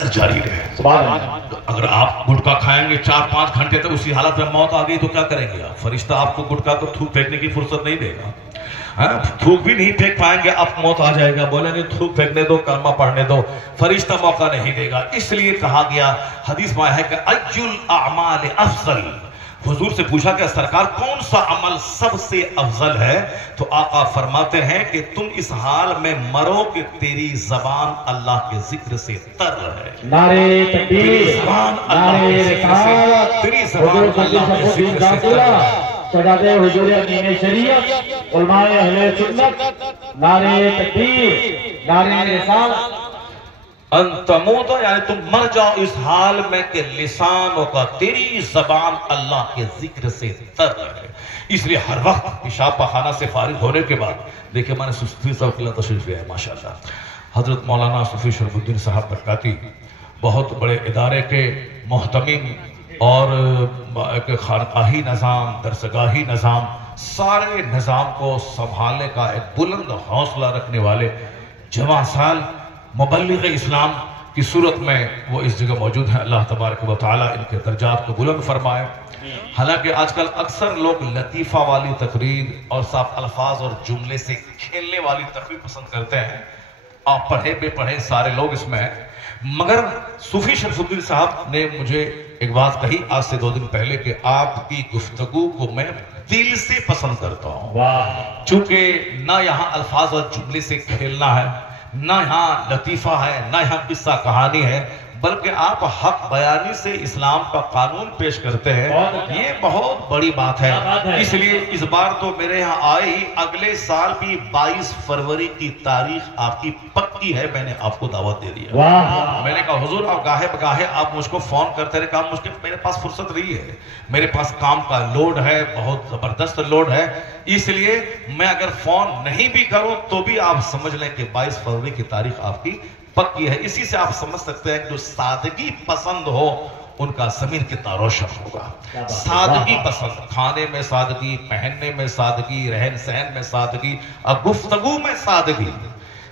جاری رہے. اگر آپ گٹکا کھائیں گے 4-5 گھنٹے تک اسی حالت میں موت آ گئی تو کیا کریں گے آپ؟ فرشتہ آپ کو گٹکا کو تھوک پھینکنے کی فرصت نہیں دے گا. تھوک بھی نہیں پھینک پائیں گے آپ، موت آ جائے گا، بولیں گے تھوک پھینکنے دو، کلمہ پڑھنے دو، فرشتہ موقع نہیں دے گا. اس لیے کہا گیا حدیث میں ہے کہ اج الاعمال افضل. حضور سے پوچھا کہ سرکار کون سا عمل سب سے افضل ہے؟ تو آقا فرماتے ہیں کہ تم اس حال میں مرو کہ تیری زبان اللہ کے ذکر سے تر ہے. نعرے تکبیر، تیری زبان اللہ کے ذکر سے، تیری زبان اللہ کے ذکر سے تر ہے. سجادہ حضور امین شریعت، علماء اہل سنت، نعرے تکبیر، نعرے رسالت. ان تموت یعنی تم مر جاؤ اس حال میں کہ لسانوں کا، تیری زبان اللہ کے ذکر سے تر ہے. اس لیے ہر وقت پیشاب پاخانہ سے فارغ ہونے کے بعد، دیکھیں میں نے صوفی صاحب کی تشریف لیا ہے ماشاءاللہ، حضرت مولانا صوفی شرف الدین صاحب برکاتی، بہت بڑے ادارے کے محتمم اور ایک خانقاہی نظام، درسگاہی نظام، سارے نظام کو سنبھالنے کا ایک بلند حوصلہ رکھنے والے جوان سال مبلغ اسلام کی صورت میں وہ اس جگہ موجود ہیں. اللہ تبارک و تعالیٰ ان کے درجات کو بلند فرمائے. حالانکہ آج کل اکثر لوگ لطیفہ والی تقریر اور صاف الفاظ اور جملے سے کھیلنے والی تقریر پسند کرتے ہیں. آپ پڑھے بے پڑھے سارے لوگ اس میں ہیں. مگر صوفی شرف الدین صاحب نے مجھے ایک بات کہی آج سے 2 دن پہلے کہ آپ کی گفتگو کو میں دل سے پسند کرتا ہوں، چونکہ نہ یہاں الفاظ اور جملے سے کھیلنا ہے، نہ یہاں لطیفہ ہے، نہ یہاں قصہ کہانی ہے، بلکہ آپ حق بیانی سے اسلام کا قانون پیش کرتے ہیں. یہ بہت بڑی بات ہے. اس لیے اس بار تو میرے یہاں آئے ہی اگلے سال بھی 22 فروری کی تاریخ آپ کی پکی ہے، میں نے آپ کو دعوت دے دیا. میں نے کہا حضور آپ گاہے بگاہے آپ مجھ کو فون کرتے رہے، کہا میرے پاس فرصت نہیں ہے، میرے پاس کام کا لوڈ ہے، بہت زبردست لوڈ ہے. اس لیے میں اگر فون نہیں بھی کروں تو بھی آپ سمجھ لیں کہ 22 فروری کی تاریخ آپ کی پکی ہے. اسی سے آپ سمجھ سکتے ہیں کہ جو سادگی پسند ہو ان کا ضمیر کتنا روشن ہوگا. سادگی پسند، کھانے میں سادگی، پہننے میں سادگی، رہن سہن میں سادگی، اور گفتگو میں سادگی.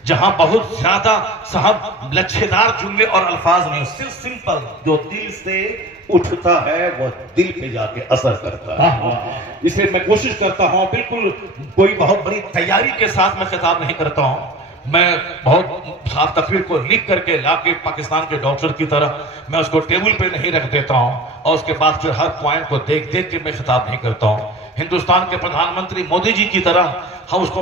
جہاں بہت زیادہ صاحب لچھےدار جملے اور الفاظ نہیں، صرف سمپل جو دل سے اٹھتا ہے وہ دل پہ جا کے اثر کرتا ہے. اس لیے میں کوشش کرتا ہوں، بالکل کوئی بہت بڑی تیاری کے ساتھ میں خطاب نہیں کرتا ہوں. میں بہت صاف تقریر کو لکھ کر کے لا کے پاکستان کے ڈاکٹر کی طرح میں اس کو ٹیبل پہ نہیں رکھ دیتا ہوں، اور اس کے بعد پھر ہر پوائنٹ کو دیکھ دیکھ کے میں خطاب نہیں کرتا ہوں. ہندوستان کے پردھان منتری مودی جی کی طرح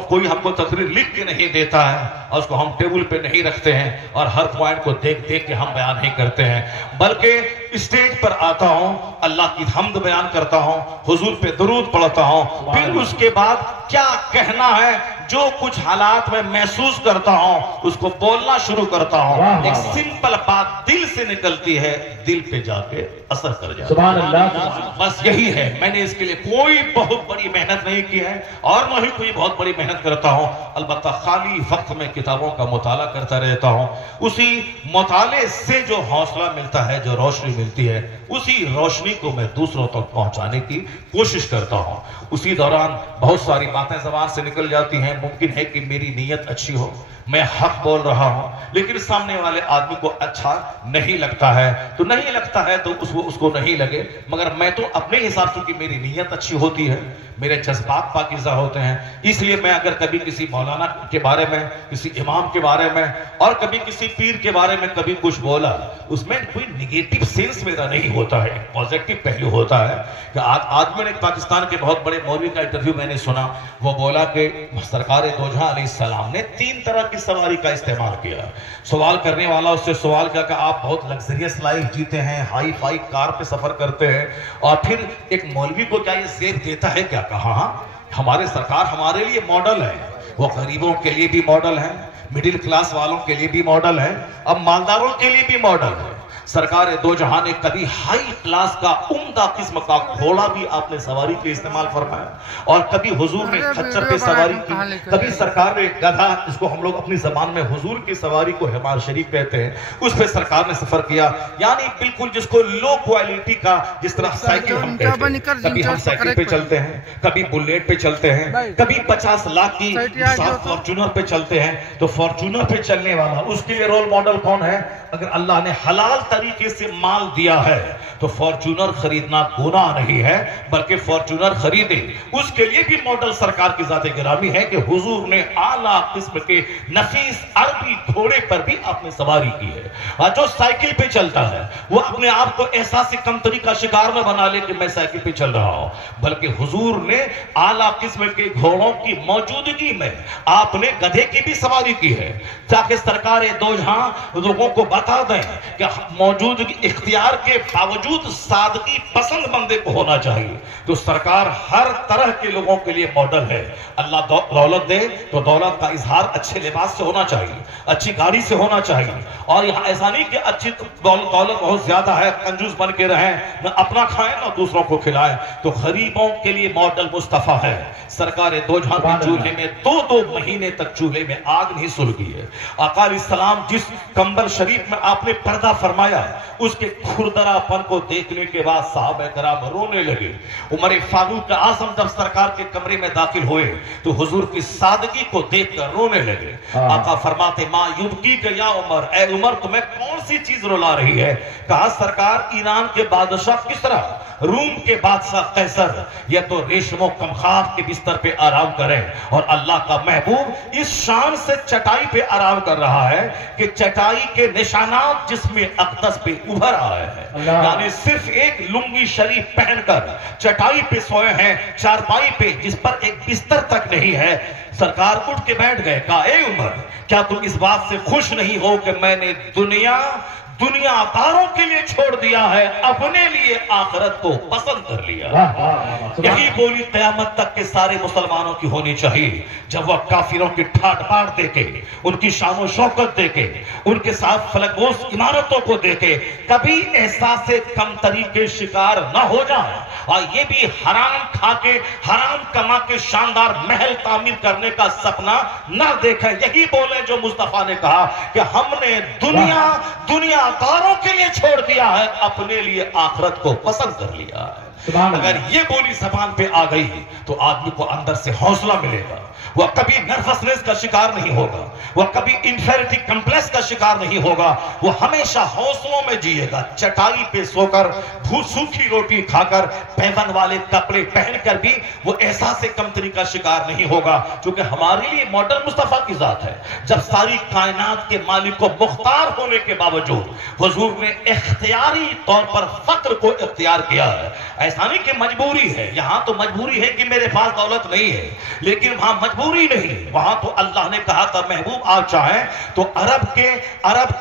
کوئی ہم کو تقریر لکھ کے نہیں دیتا ہے اور اس کو ہم ٹیبل پہ نہیں رکھتے ہیں اور ہر پوائنٹ کو دیکھ دیکھ کے ہم بیان نہیں کرتے ہیں، بلکہ اسٹیج پر آتا ہوں، اللہ کی حمد بیان کرتا ہوں، حضور پہ درود پڑھتا ہوں، پھر اس کے بعد کیا کہنا ہے، جو کچھ حالات میں محسوس کرتا ہوں اس کو بولنا شروع کرتا ہوں. ایک سمپل بات دل سے نکلتی ہے، دل پہ جا کے اثر کر جاتا ہے. سبحان اللہ. بس یہی ہے. میں نے اس کے لیے کوئی بہت بڑی محنت نہیں کی ہے اور نہ ہی کوئی بہت بڑی محنت کرتا ہوں. البتہ خالی وقت میں کتابوں کا مطالعہ کرتا رہتا ہوں. اسی مطالعے سے جو حوصلہ ملتا ہے، جو روشنی ملتی ہے، اسی روشنی کو میں دوسروں تک پہنچانے کی کوشش کرتا ہوں. اسی دوران بہت ساری باتیں زبان سے نکل جاتی ہیں. ممکن ہے کہ میری نیت اچھی ہو، میں حق بول رہا ہوں، لیکن سامنے والے آدمی کو اچھا نہیں لگتا ہے تو نہیں لگتا ہے تو اس کو نہیں لگے. مگر میں تو اپنے حساب سے کہ میری نیت اچھی ہوتی ہے، میرے جذبات پاکیزہ ہوتے ہیں، اس لیے میں اگر کبھی کسی مولانا کے بارے میں، کسی امام کے بارے میں اور کبھی کسی پیر کے بارے میں کبھی کچھ بولا، اس میں کوئی نگیٹو سینس میرا نہیں ہوتا ہے، پازیٹو پہلو ہوتا ہے. کہ آج میں نے پاکستان کے بہت بڑے مولوی کا انٹرویو میں نے سنا، وہ بولا کہ سرکار دو جہاں علیہ السلام نے 3 طرح کی سواری کا استعمال کیا. سوال کرنے والا اس سے سوال کیا کہ آپ بہت لگزریس لائف جیتے ہیں، ہائی فائی کار پہ سفر کرتے ہیں، اور پھر ایک مولوی کو کیا یہ زیب دیتا ہے کیا؟ کہا ہمارے سرکار ہمارے لیے ماڈل ہے، وہ غریبوں کے لیے بھی ماڈل ہے، مڈل کلاس والوں کے لیے بھی ماڈل ہے، اب مالداروں کے لیے بھی ماڈل ہے. سرکار دو جہاں نے کبھی ہائی کلاس کا عمدہ قسم کا گھوڑا بھی آپ نے سواری کے استعمال فرمایا، اور کبھی حضور نے خچر پہ سواری کی، کبھی سرکار نے گدھا، جس کو ہم لوگ اپنی زبان میں حضور کی سواری کو حمار شریف کہتے ہیں، اس پہ سرکار نے سفر کیا. یعنی بالکل جس کو لو کوالٹی کا، جس طرح سائیکل ہم کہتے ہیں، کبھی ہم سائیکل پہ چلتے ہیں، کبھی بلیٹ پہ چلتے ہیں، کبھی 50 لاکھ کی فارچونر پہ چلتے ہیں. تو فارچونر پہ چلنے والا اس کے لیے رول ماڈل کون ہے؟ اگر اللہ نے حلال طریقے سے مال دیا ہے تو فارچونر خریدنا گناہ نہیں ہے، بلکہ فارچونر خریدے. اس کے لیے بھی ماڈل سرکار کی ذات گرامی ہے کہ حضور نے اعلیٰ قسم کے نفیس عربی گھوڑے پر بھی آپ نے سواری کی ہے. اور جو سائیکل پہ چلتا ہے وہ اپنے آپ کو احساس کمتری کا شکار نہ بنا لے کہ میں سائیکل پہ چل رہا ہوں، بلکہ حضور نے اعلیٰ قسم کے گھوڑوں کی موجودگی میں آپ نے گدھے کی بھی سواری کی ہے، تاکہ سرکار دو جہاں لوگوں کو بتا دیں کہ موجودگی اختیار کے باوجود سادگی پسند بندے کو ہونا چاہیے. تو سرکار ہر طرح کے لوگوں کے لیے ماڈل ہے. اللہ دولت دے تو دولت کا اظہار اچھے لباس سے ہونا چاہیے، اچھی گاڑی سے ہونا چاہیے. اور یہاں ایسا نہیں کہ اچھی دولت بہت زیادہ ہے، کنجوس بن کے رہیں، نہ اپنا کھائیں نہ دوسروں کو کھلائیں. تو غریبوں کے لیے ماڈل مصطفیٰ ہے. سرکار دو جہاں کے چولہے میں 2 مہینے تک چولہے میں آگ نہیں سلگی ہے. آقا علیہ السلام جس کمبل شریف میں آپ نے پردہ فرمایا، اس کے کھردرا پن کو دیکھنے کے بعد صحابہ کرام رونے لگے. عمر فاروق اعظم جب سرکار کے کمرے میں داخل ہوئے تو حضور کی سادگی کو دیکھ کر رونے لگے. آقا فرماتے ما یبکی کہ یا عمر، اے عمر تمہیں کون سی چیز رلا رہی ہے؟ کہا سرکار ایران کے بادشاہ کسرا، روم کے بادشاہ قیصر یہ تو ریشم و کمخاب کے بستر پہ آرام کریں، اور اللہ کا محبوب اس شان سے چٹائی پہ آرام کر رہا ہے کہ چٹائی کے نشانات جسم اقدس پہ ابھر آئے ہیں. یعنی صرف ایک لنگی شریف پہن کر چٹائی پہ سوئے ہیں، چارپائی پہ جس پر ایک بستر تک نہیں ہے. سرکار اٹھ کے بیٹھ گئے. کہا اے عمر، کیا تم اس بات سے خوش نہیں ہو کہ میں نے دنیا داروں کے لیے چھوڑ دیا ہے، اپنے لیے آخرت کو پسند کر لیا. یہی بولی قیامت تک کے سارے مسلمانوں کی ہونی چاہیے. جب وہ کافروں کی ٹھاٹ پاٹ دیکھے، ان کی شان و شوکت دیکھے، ان کے ساتھ فلکبوس عمارتوں کو دیکھے، کبھی احساس کمتری کے شکار نہ ہو جائیں، اور یہ بھی حرام کھا کے حرام کما کے شاندار محل تعمیر کرنے کا سپنا نہ دیکھیں. یہی بولے جو مصطفیٰ نے کہا کہ ہم نے دنیا داروں کے لیے چھوڑ دیا ہے، اپنے لیے آخرت کو پسند کر لیا ہے. اگر یہ بولی زبان پہ آ گئی تو آدمی کو اندر سے حوصلہ ملے گا. وہ کبھی نرفسنس کا شکار نہیں ہوگا، وہ کبھی انفیریٹی کمپلیکس کا شکار نہیں ہوگا. وہ ہمیشہ حوصلوں میں جیے گا. چٹائی پہ سو کر، سوکھی روٹی کھا کر، پیون والے کپڑے پہن کر بھی وہ احساس کمتری کا شکار نہیں ہوگا. کیونکہ ہمارے لیے ماڈل مصطفیٰ کی ذات ہے. جب ساری کائنات کے مالک کو مختار ہونے کے باوجود حضور نے اختیاری طور پر فقر کو اختیار کیا ہے. ایسا نہیں کہ مجبوری ہے. یہاں تو مجبوری ہے کہ میرے پاس دولت نہیں ہے، لیکن وہاں مجبوری نہیں. وہاں تو اللہ نے کہا تھا محبوب آپ چاہیں تو عرب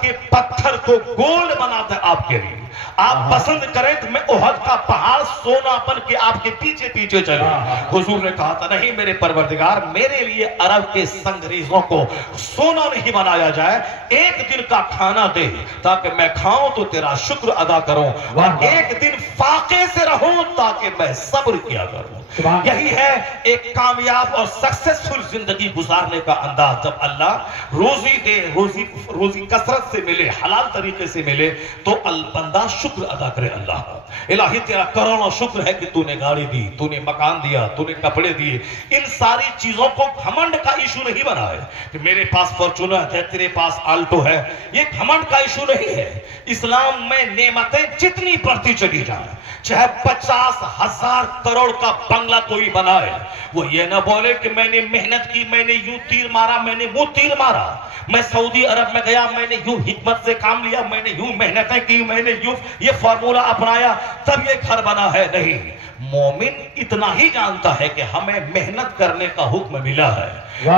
کے پتھر کو گول بنا دے آپ کے لیے. آپ پسند کریں تو میں احد کا پہاڑ سونا بن کے آپ کے پیچھے پیچھے چلے. حضور نے کہا تھا نہیں میرے پروردگار، میرے لیے عرب کے سنگریزوں کو سونا نہیں بنایا جائے. ایک دن کا کھانا دے تاکہ میں کھاؤں تو تیرا شکر ادا کروں، اور ایک دن فاقے سے رہوں تاکہ میں صبر کیا کروں. یہی ہے ایک کامیاب اور سکسیسفل زندگی گزارنے کا انداز. جب اللہ روزی دے، روزی کثرت سے ملے، حلال طریقے سے ملے، تو بندہ شکر ادا کرے اللہ کا. الہی تیرا کروڑوں شکر ہے کہ تو نے گاڑی دی، تو نے مکان دیا، تو نے کپڑے دیے. ان ساری چیزوں کو گھمنڈ کا ایشو نہیں بنا ہے کہ میرے پاس فارچونر ہے، تیرے پاس آلٹو ہے. یہ گھمنڈ کا ایشو نہیں ہے. اسلام میں نعمتیں جتنی بڑھتی چلی جائیں، چاہے 50,000 کروڑ کا بنگلہ کوئی بنائے، وہ یہ نہ بولے کہ میں نے محنت کی، میں نے یوں تیر مارا، میں نے وہ تیر مارا، میں سعودی عرب میں گیا، میں نے یوں حکمت سے کام لیا، میں نے یوں محنتیں کی، میں نے یوں یہ فارمولہ اپنایا تب یہ گھر بنا ہے. نہیں، مومن اتنا ہی جانتا ہے کہ ہمیں محنت کرنے کا حکم ملا ہے.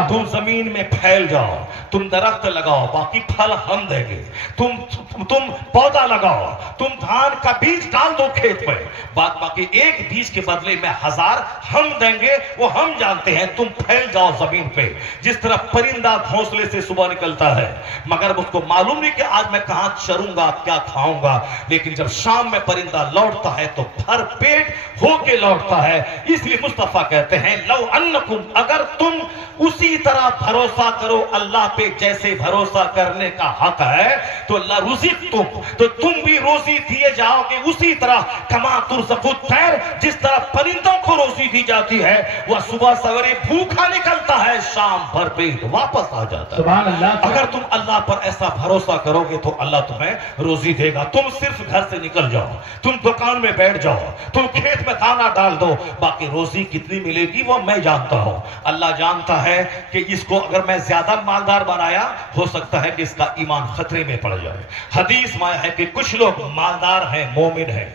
تم زمین میں پھیل جاؤ, تم درخت لگاؤ, باقی پھل ہم دیں گے. تم پودا لگاؤ, تم دھان کا بیج ڈال دو کھیت میں, باقی ایک بیج کے بدلے میں 1000 ہم دیں گے, وہ ہم جانتے ہیں. تم پھیل جاؤ زمین پہ. جس طرح پرندہ گھونسلے سے صبح نکلتا ہے مگر اس کو معلوم نہیں کہ آج میں کہاں چروں گا, کیا کھاؤں گا, لیکن جب شام میں پرندہ لوٹتا ہے تو بھر پیٹ ہو کے لوٹتا ہے. اس لیے مصطفیٰ کہتے ہیں لو انکم, اگر تم اسی طرح بھروسہ کرو اللہ پہ جیسے بھروسہ کرنے کا حق ہے تو لرزقتم, تو تم بھی روزی دیے جاؤ گے اسی طرح کما ترزق الطیر, جس طرح پرندوں کو روزی دی جاتی ہے. وہ صبح سویرے بھوکا نکلتا ہے, شام بھر پیٹ واپس آ جاتا ہے. سبحان اللہ. اگر تم اللہ پر ایسا بھروسہ کرو گے تو اللہ تمہیں روزی دے گا. تم صرف گھر سے نکل جاؤ, تم دکان میں بیٹھ جاؤ, تم کھیت میں دانا ڈال دو, باقی روزی کتنی ملے گی وہ میں جانتا ہوں. اللہ جانتا ہے کہ اس کو اگر میں زیادہ مالدار بنایا ہو سکتا ہے کہ اس کا ایمان خطرے میں پڑ جائے. حدیث میں ہے کہ کچھ لوگ مالدار ہیں, مومن ہیں,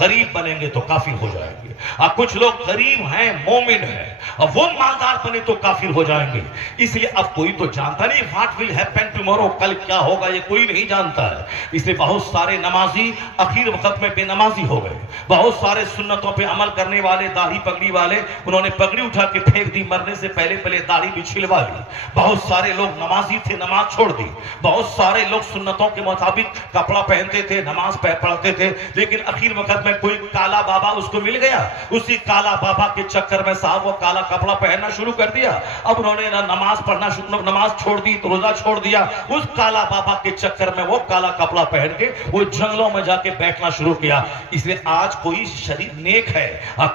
غریب بنیں گے تو کافر ہو جائیں گے. کچھ لوگ غریب ہیں, مومن ہیں, وہ مالدار بنے تو کافر ہو جائیں گے. اس لیے اب کوئی تو جانتا نہیں what will happen tomorrow, کل کیا ہوگا یہ کوئی نہیں جانتا ہے. اس لیے بہت سارے نمازی اخیر وقت میں بے نمازی ہو گئے. بہت سارے سنتوں پہ عمل کرنے والے داڑھی پگڑی والے, انہوں نے پگڑی اٹھا کے پھینک دی, مرنے سے پہلے داڑھی بھی چھلوا لی. بہت سارے لوگ نمازی تھے, نماز چھوڑ دی. بہت سارے لوگ سنتوں کے مطابق کپڑا پہنتے تھے, نماز پڑھتے تھے, لیکن اخیر وقت میں کوئی کالا بابا اس کو مل گیا. اسی کالا بابا کے چکر میں صاحب وہ کالا کپڑا پہننا شروع کر دیا. اب انہوں نے نماز پڑھنا نماز چھوڑ دی, روزہ چھوڑ دیا. اس کالا بابا کے چکر میں وہ کالا کپڑا پہن کے وہ جنگلوں میں جا کے بیٹھنا شروع کیا. اس لیے آج کوئی شریف نیک ہے,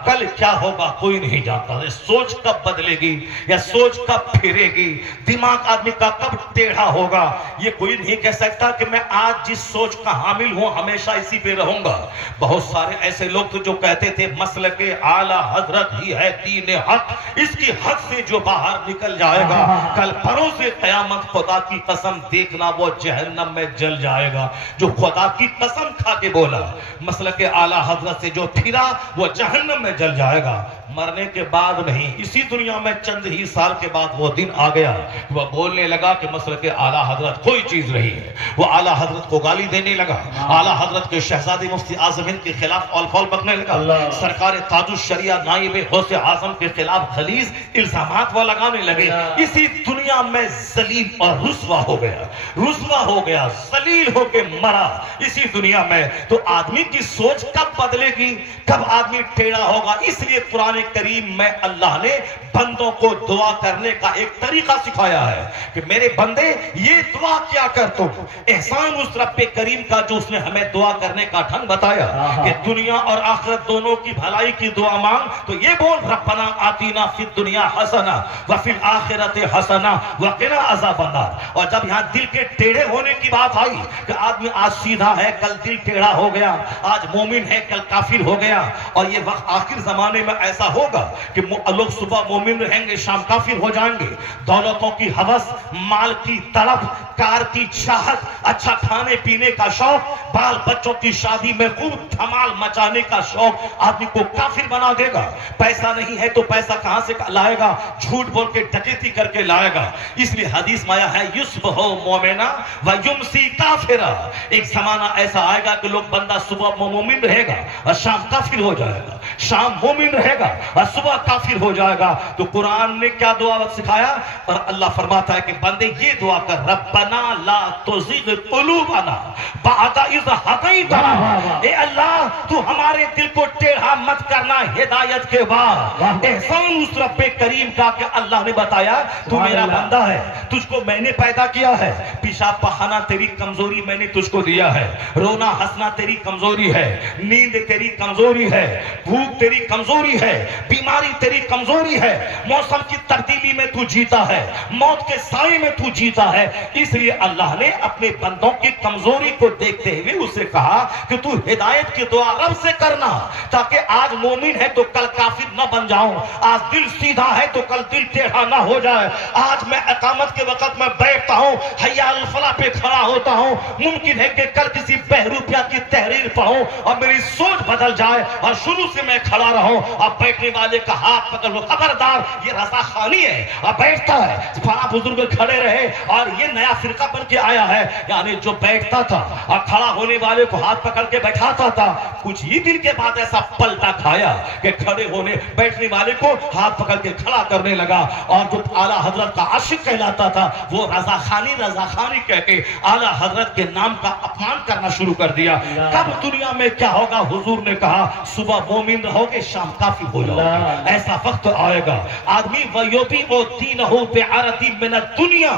کل کیا ہوگا کوئی نہیں جانتا. سوچ کب بدلے گی یا سوچ کب پھرے گی, دماغ آدمی کا کب ٹیڑھا ہوگا, یہ کوئی نہیں کہہ سکتا کہ میں آج جس سوچ کا حامل ہوں ہمیشہ اسی پہ رہوں گا. بہت سارے ایسے لوگ جو کہتے تھے مسلک اعلی حضرت ہی ہے دین حق, اس کی حق سے جو باہر نکل جائے گا کل بروز قیامت خدا کی قسم دیکھنا وہ جہنم میں جل جائے گا. جو خدا کی قسم کھا کے بولا مسلک اعلی حضرت سے جو پھرا وہ جہنم میں جل جائے گا. مرنے کے بعد نہیں, اسی دنیا میں چند ہی سال کے بعد وہ دن آ گیا, وہ بولنے لگا کہ مسلک اعلی حضرت کوئی چیز نہیں ہے. وہ اعلی حضرت کو گالی دینے لگا, اعلی حضرت کے شہزادے مفتی اعظم ہند کے خلاف اول فول بکنے لگا, سرکار تاج الشریعہ نائب غوث اعظم کے خلاف غلیظ الزامات وہ لگانے لگے. اسی دنیا میں ذلیل اور رسوا ہو گیا, ذلیل ہو کے مرا اسی دنیا میں. تو آدمی کی سوچ کب بدلے گی, کب آدمی ٹیڑھا ہوگا. اس لیے قرآن کریم میں اللہ نے بندوں کو دعا کرنے کا ایک طریقہ سکھایا ہے کہ میرے بندے یہ دعا کیا کر تم. احسان اس رب کریم کا جو اس نے ہمیں دعا کرنے کا ڈھنگ بتایا کہ دنیا اور آخرت دونوں کی بھلائی کی دعا مانگ تو یہ بول ربنا آتینا فی الدنیا حسنہ وفی الآخرت حسنہ وقنا عذاب النار. اور جب یہاں دل کے ٹیڑھے ہونے کی بات آئی کہ آدمی آج سیدھا ہے کل دل ٹیڑھا ہو گیا, آج مومن ہے کل کافر ہو گیا, اور یہ وقت آخر زمانے میں ایسا ہوگا کہ لوگ صبح مومن رہیں گے شام کافر ہو جائیں گے. دولتوں کی ہوس, مال کی طلب, کار کی چاہت, اچھا کھانے پینے کا شوق, بال بچوں کی شادی میں خوب دھمال مچانے کا شوق آدمی کو کافر بنا دے گا. پیسہ نہیں ہے تو پیسہ کہاں سے لائے گا, جھوٹ بول کے ڈکیتی کر کے لائے گا. اس لیے حدیث میں آیا ہے یصبح مومنا و یمسی کافرا. ایک زمانہ ایسا آئے گا کہ لوگ بندہ صبح مومن رہے گا اور شام کافر ہو جائے گا, شام مومن رہے گا اور صبح کافر ہو جائے گا. تو قرآن نے کیا دعا سکھایا, اور اللہ فرماتا ہے کہ بندے یہ دعا کر ربنا لا تزغ قلوبنا بعد اذ ہدیتنا. اے اللہ تو ہمارے دل کو ٹیڑھا مت کرنا ہدایت کے بعد. احسان اس رب کریم کا کہ اللہ نے بتایا تو میرا بندہ ہے, تجھ کو میں نے پیدا کیا ہے, پیشاب پخانا تیری کمزوری میں نے تجھ کو دیا ہے, رونا ہنسنا تیری کمزوری ہے, نیند تیری کمزوری ہے, بھوک تیری کمزوری ہے, بیماری تیری کمزوری ہے, موسم کی تبدیلی میں تو جیتا ہے, موت کے سائے میں تو جیتا ہے. اس لیے اللہ نے اپنے بندوں کی کمزوری کو دیکھتے ہوئے اسے کہا کہ تو ہدایت کی دعا رب سے کرنا تاکہ آج مومن ہے تو کل کافر نہ بن جاؤں، آج دل سیدھا ہے تو کل دل ٹیڑھا نہ ہو جائے، آج میں اقامت کے وقت میں بیٹھتا ہوں حی علی الفلاح پہ کھڑا ہوتا ہوں، ممکن ہے کہ کل کسی بہروپیہ کی تحریر پڑھوں اور میری سوچ بدل جائے اور شروع سے میں کھڑا رہوں اور بیٹھنے والے کا ہاتھ پکڑ لو، خبردار یہ رضا خانی ہے، اور بیٹھتا ہے فلاں بزرگ کھڑے رہے اور یہ نیا فرقہ بن کے آیا ہے، یعنی جو بیٹھتا تھا اور کھڑا ہونے والے کو ہاتھ پکڑ کے بیٹھاتا تھا، کچھ ہی دن کے بعد ایسا پلٹا کھایا کہ کھڑے ہونے بیٹھنے والے کو ہاتھ پکڑ کے کھڑا کرنے لگا، اور جو اعلیٰ حضرت کا عاشق کہلاتا تھا وہ رضا خانی کہہ کے اعلیٰ حضرت کے نام کا اپمان کرنا شروع کر دیا۔ کب دنیا میں کیا ہوگا؟ حضور نے کہا صبح مومن رہو گے شام کافی ہو جاؤ گے، ایسا وقت آئے گا آدمی وَيُبِيعُ دِينَهُ بِعَرَضٍ مِنَ الدُّنْيَا،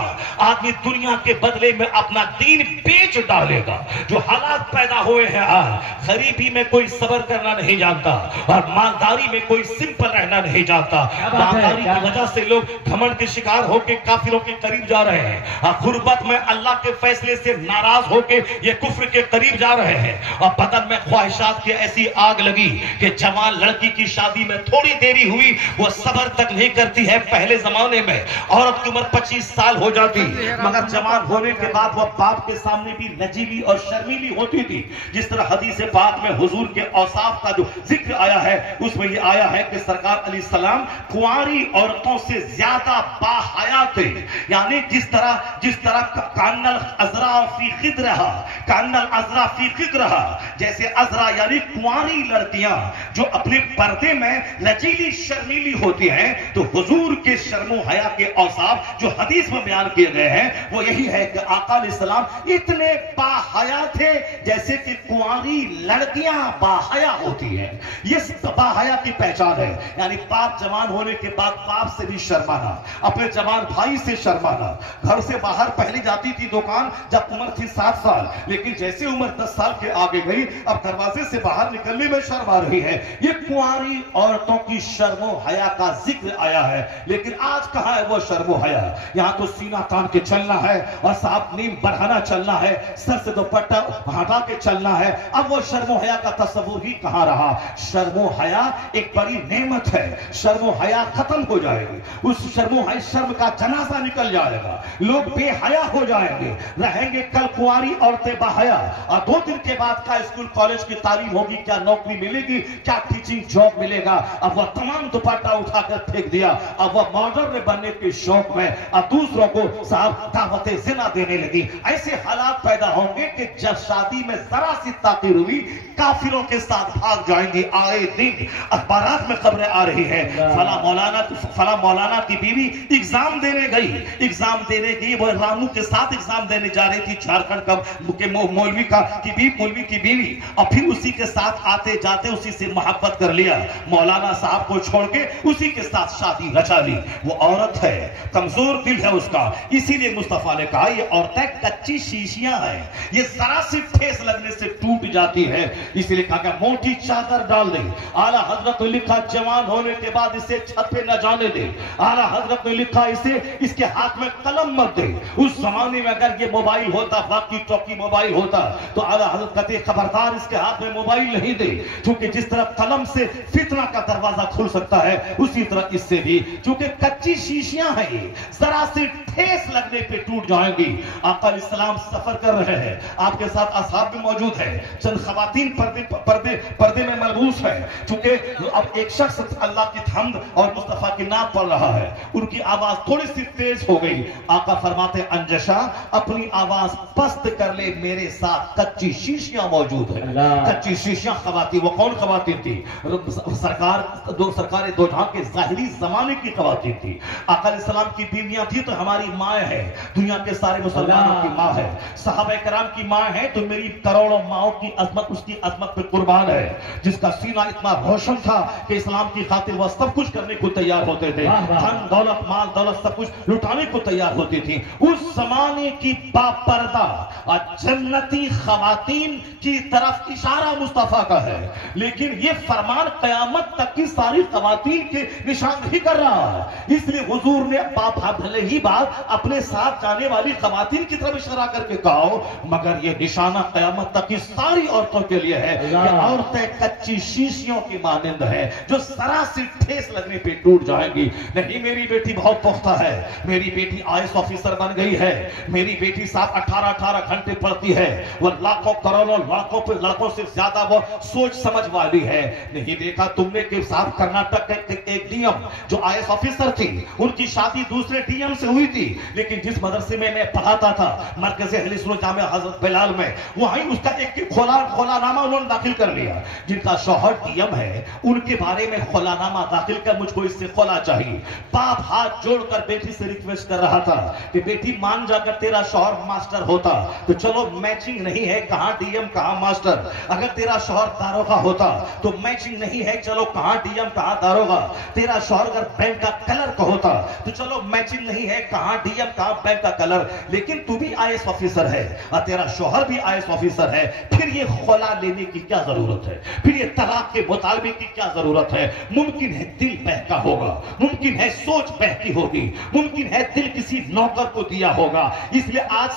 آدمی دنیا کے بدلے میں اپنا دین بیچ ڈالے گا۔ جو حالات پیدا ہوئے ہیں آج، غریبی میں کوئی صبر کرنا نہیں جانتا اور مالداری میں کوئی سمپل رہنا نہیں جانتا، مالداری کی وجہ سے لوگ گھمنڈ کے شکار ہو کے کافروں کے قریب جا رہے ہیں، غربت میں اللہ کے فیصلے سے ناراض ہو کے یہ کفر کے قریب جا رہے ہیں، اور بدن میں خواہشات کی ایسی آگ لگی کہ جوان لڑکی کی شادی میں تھوڑی دیری ہوئی وہ صبر تک نہیں کرتی ہے۔ پہلے زمانے میں عورت کی عمر 25 سال ہو جاتی مگر جوان ہونے کے بعد وہ باپ کے سامنے بھی لجیلی اور شرمیلی ہوتی تھی، جس طرح حدیث پاک میں حضور کے اوصاف کا جو ذکر آیا ہے اس میں یہ آیا ہے کہ سرکار علیہ السلام کنواری عورتوں سے زیادہ باحیا تھے، یعنی جس طرح کان العذراء فی خدرہا، جیسے عذرا یعنی کنواری لڑکیاں جو اپنے پردے میں لجیلی شرمیلی ہوتی ہیں، تو حضور کے شرم و حیا کے اوصاف جو حدیث میں بیان کیے گئے ہیں وہ یہی ہے کہ آقا علیہ السلام اتنے باحیا تھے جیسے کہ کنواری لڑکیاں باحیا ہوتی ہیں۔ یہ باحیا کی پہچان ہے، یعنی باپ جوان ہونے کے بعد باپ سے بھی شرمانا، اپنے جوان بھائی سے شرمانا، گھر سے باہر پہلے جاتی تھی دکان جب عمر تھی 7 سال، لیکن جیسے عمر 10 سال کے آگے گئی اب دروازے سے باہر نکلنے میں شرم آ رہی ہے۔ یہ کنواری عورتوں کی شرم و حیا کا ذکر آیا ہے، لیکن آج کہاں ہے وہ شرم و حیا؟ یہاں تو سینہ تان کے چلنا ہے اور صاحب نیم بڑھانا چلنا ہے، سر سے دوپٹہ ہٹا کے چلنا ہے، اب وہ شرم و حیا کا تصور ہی کہاں رہا؟ شرم و حیا ایک بڑی نعمت ہے، شرم و حیا ختم ہو جائے گی، اس شرم کا جنازہ نکل جائے گا، لوگ بے حیا ہو جائیں گے، رہیں گے کل کنواری عورتیں باحیا، اور 2 دن کے بعد کیا اسکول کالج کی تعلیم ہوگی، کیا نوکری ملے گی، کیا ٹیچنگ جاب ملے گا؟ اب وہ تمام دوپٹہ اٹھا کر پھینک دیا، اب وہ ماڈرن بننے کے شوق میں اب دوسروں کو صاحب دعوت زنا دینے لگی۔ ایسے حالات پیدا ہوں گے کہ جب شادی میں ذرا سی تاخیر ہوئی کافروں کے ساتھ بھاگ جائیں گے۔ آئے دن اخبارات میں خبریں آ رہی ہیں فلاں مولانا کی بیوی ایگزام دینے گئی، وہ رامو کے ساتھ ایگزام دینے جا رہی تھی، جھارکھنڈ کا مولوی کی بیوی، اور پھر اسی کے ساتھ آتے جاتے اسی سے محبت کر لیا، مولانا صاحب کو چھوڑ کے اسی کے ساتھ شادی رچا لی۔ وہ عورت ہے، کمزور دل ہے اس کا، اسی لیے مصطفیٰ نے کہا یہ عورتیں کچی شیشیاں ہیں، یہ ذرا سی ٹھیس لگنے سے ٹوٹ جاتی ہے، اسی لیے کہا کہ موٹی چادر ڈال دے۔ اعلیٰ حضرت نے لکھا جوان ہونے کے بعد اسے چھت پہ نہ جانے دے۔ اعلیٰ حضرت نے لکھا اس کے ہاتھ میں قلم مت دے۔ اس زمانے میں اگر یہ موبائل ہوتا، واقعی ٹاکی موبائل ہوتا، تو اعلیٰ حضرت کہتے خبردار اس کے ہاتھ میں موبائل نہیں دے، کیونکہ جس طرح قلم سے فتنہ کا دروازہ کھل سکتا ہے اسی طرح اس سے بھی، کیونکہ کچی شیشیاں ہیں، یہ ذرا سی ٹھیس لگنے پہ ٹوٹ جائیں گی۔ آقا علیہ السلام سفر کر رہے ہیں، آپ کے ساتھ اصحاب بھی موجود ہیں، چند خواتین پردے میں ملبوس ہے، چونکہ اب ایک شخص اللہ کی حمد اور مصطفیٰ کی نعت پڑھ رہا ہے، ان کی آواز تھوڑی سی تیز ہو گئی۔ آقا فرماتے انجشا اپنی آواز پست کر لے، میرے ساتھ کچی شیشیاں موجود ہیں۔ کچی شیشیاں خواتین، وہ کون خواتین تھی؟ سرکار دو جہاں کے ظاہری زمانے کی خواتین تھی۔ آقا علیہ السلام کی بیویاں تھی تو ہماری ماں ہے، دنیا کے سارے مسلمانوں کی ماں ہے، صحابہ کرام کی ماں ہے، تو میری کروڑوں ماؤں کی عظمت اس کی عظمت پہ قربان ہے، جس کا سینہ اتنا روشن تھا کہ اسلام کی خاطر وہ سب کچھ کرنے کو تیار ہوتے تھے، دھن دولت مال دولت سب کچھ لٹانے کو تیار ہوتی تھی۔ اس زمانے کی باپردہ اور جنتی خواتین کی طرف اشارہ مصطفیٰ کا ہے، لیکن یہ فرمان قیامت تک کی ساری خواتین کے نشاندہی کر رہا ہے۔ اس لیے حضور نے بھلے ہی بات اپنے ساتھ جانے والی خواتین کی طرف اشارہ کر کے کہو مگر یہ نشانہ قیامت تک کی ساری عورتوں کے لیے ہے کہ عورتیں کچی شیشیوں کی مانند ہے جو ذرا سی ٹھیس لگنے پہ ٹوٹ جائیں گی. نہیں میری بیٹی بہت پختہ ہے, میری بیٹی IAS آفیسر بن گئی ہے, میری بیٹی صاحب 18 گھنٹے پڑھتی ہے, وہ لاکھوں کروڑوں لاکھوں پہ لڑکوں سے زیادہ وہ سوچ سمجھ والی ہے. نہیں دیکھا تم نے کہ صاحب کرناٹک کا ایک ڈی ایم جو IAS آفیسر تھی ان کی شادی دوسرے ڈی ایم سے ہوئی تھی, لیکن جس مدرسے میں میں پڑھاتا تھا مرکز اہل سنت جامعہ حضرت بلال میں, وہیں اس کا ایک کھولا نامہ انہوں نے داخل کر لیا. جن کا شوہر ڈی ایم ہے ان کے بارے میں کھولا نامہ داخل کر مجھ کو اس سے کھولا چاہیے. باپ ہاتھ جوڑ کر بیٹی سے ریکویسٹ کر رہا تھا کہ بیٹی مان جا کر تیرا شوہر ماسٹر ہوتا تو چلو میچنگ نہیں ہے کہاں ڈی ایم کہاں ماسٹر, اگر تیرا شوہر داروغہ ہوتا تو میچنگ نہیں ہے چلو کہاں ڈی ایم کہاں داروغہ, تیرا شوہر اگر بینک کا کلر کا ہوتا تو چلو میچنگ نہیں ہے کہاں ڈی ایم کہاں بینک کا کلر, لیکن تو بھی IAS آفیسر ہے اور تیرا شوہر بھی IAS آفیسر ہے, پھر یہ خلا لینے کی کیا ضرورت ہے, پھر یہ طلاق کے مطالبے کی کیا ضرورت ہے. ممکن ہے دل بہکا ہوگا, ممکن ہے سوچ بہکی ہوگی, ممکن ہے دل کسی نوکر کو دیا ہوگا, اس لیے آج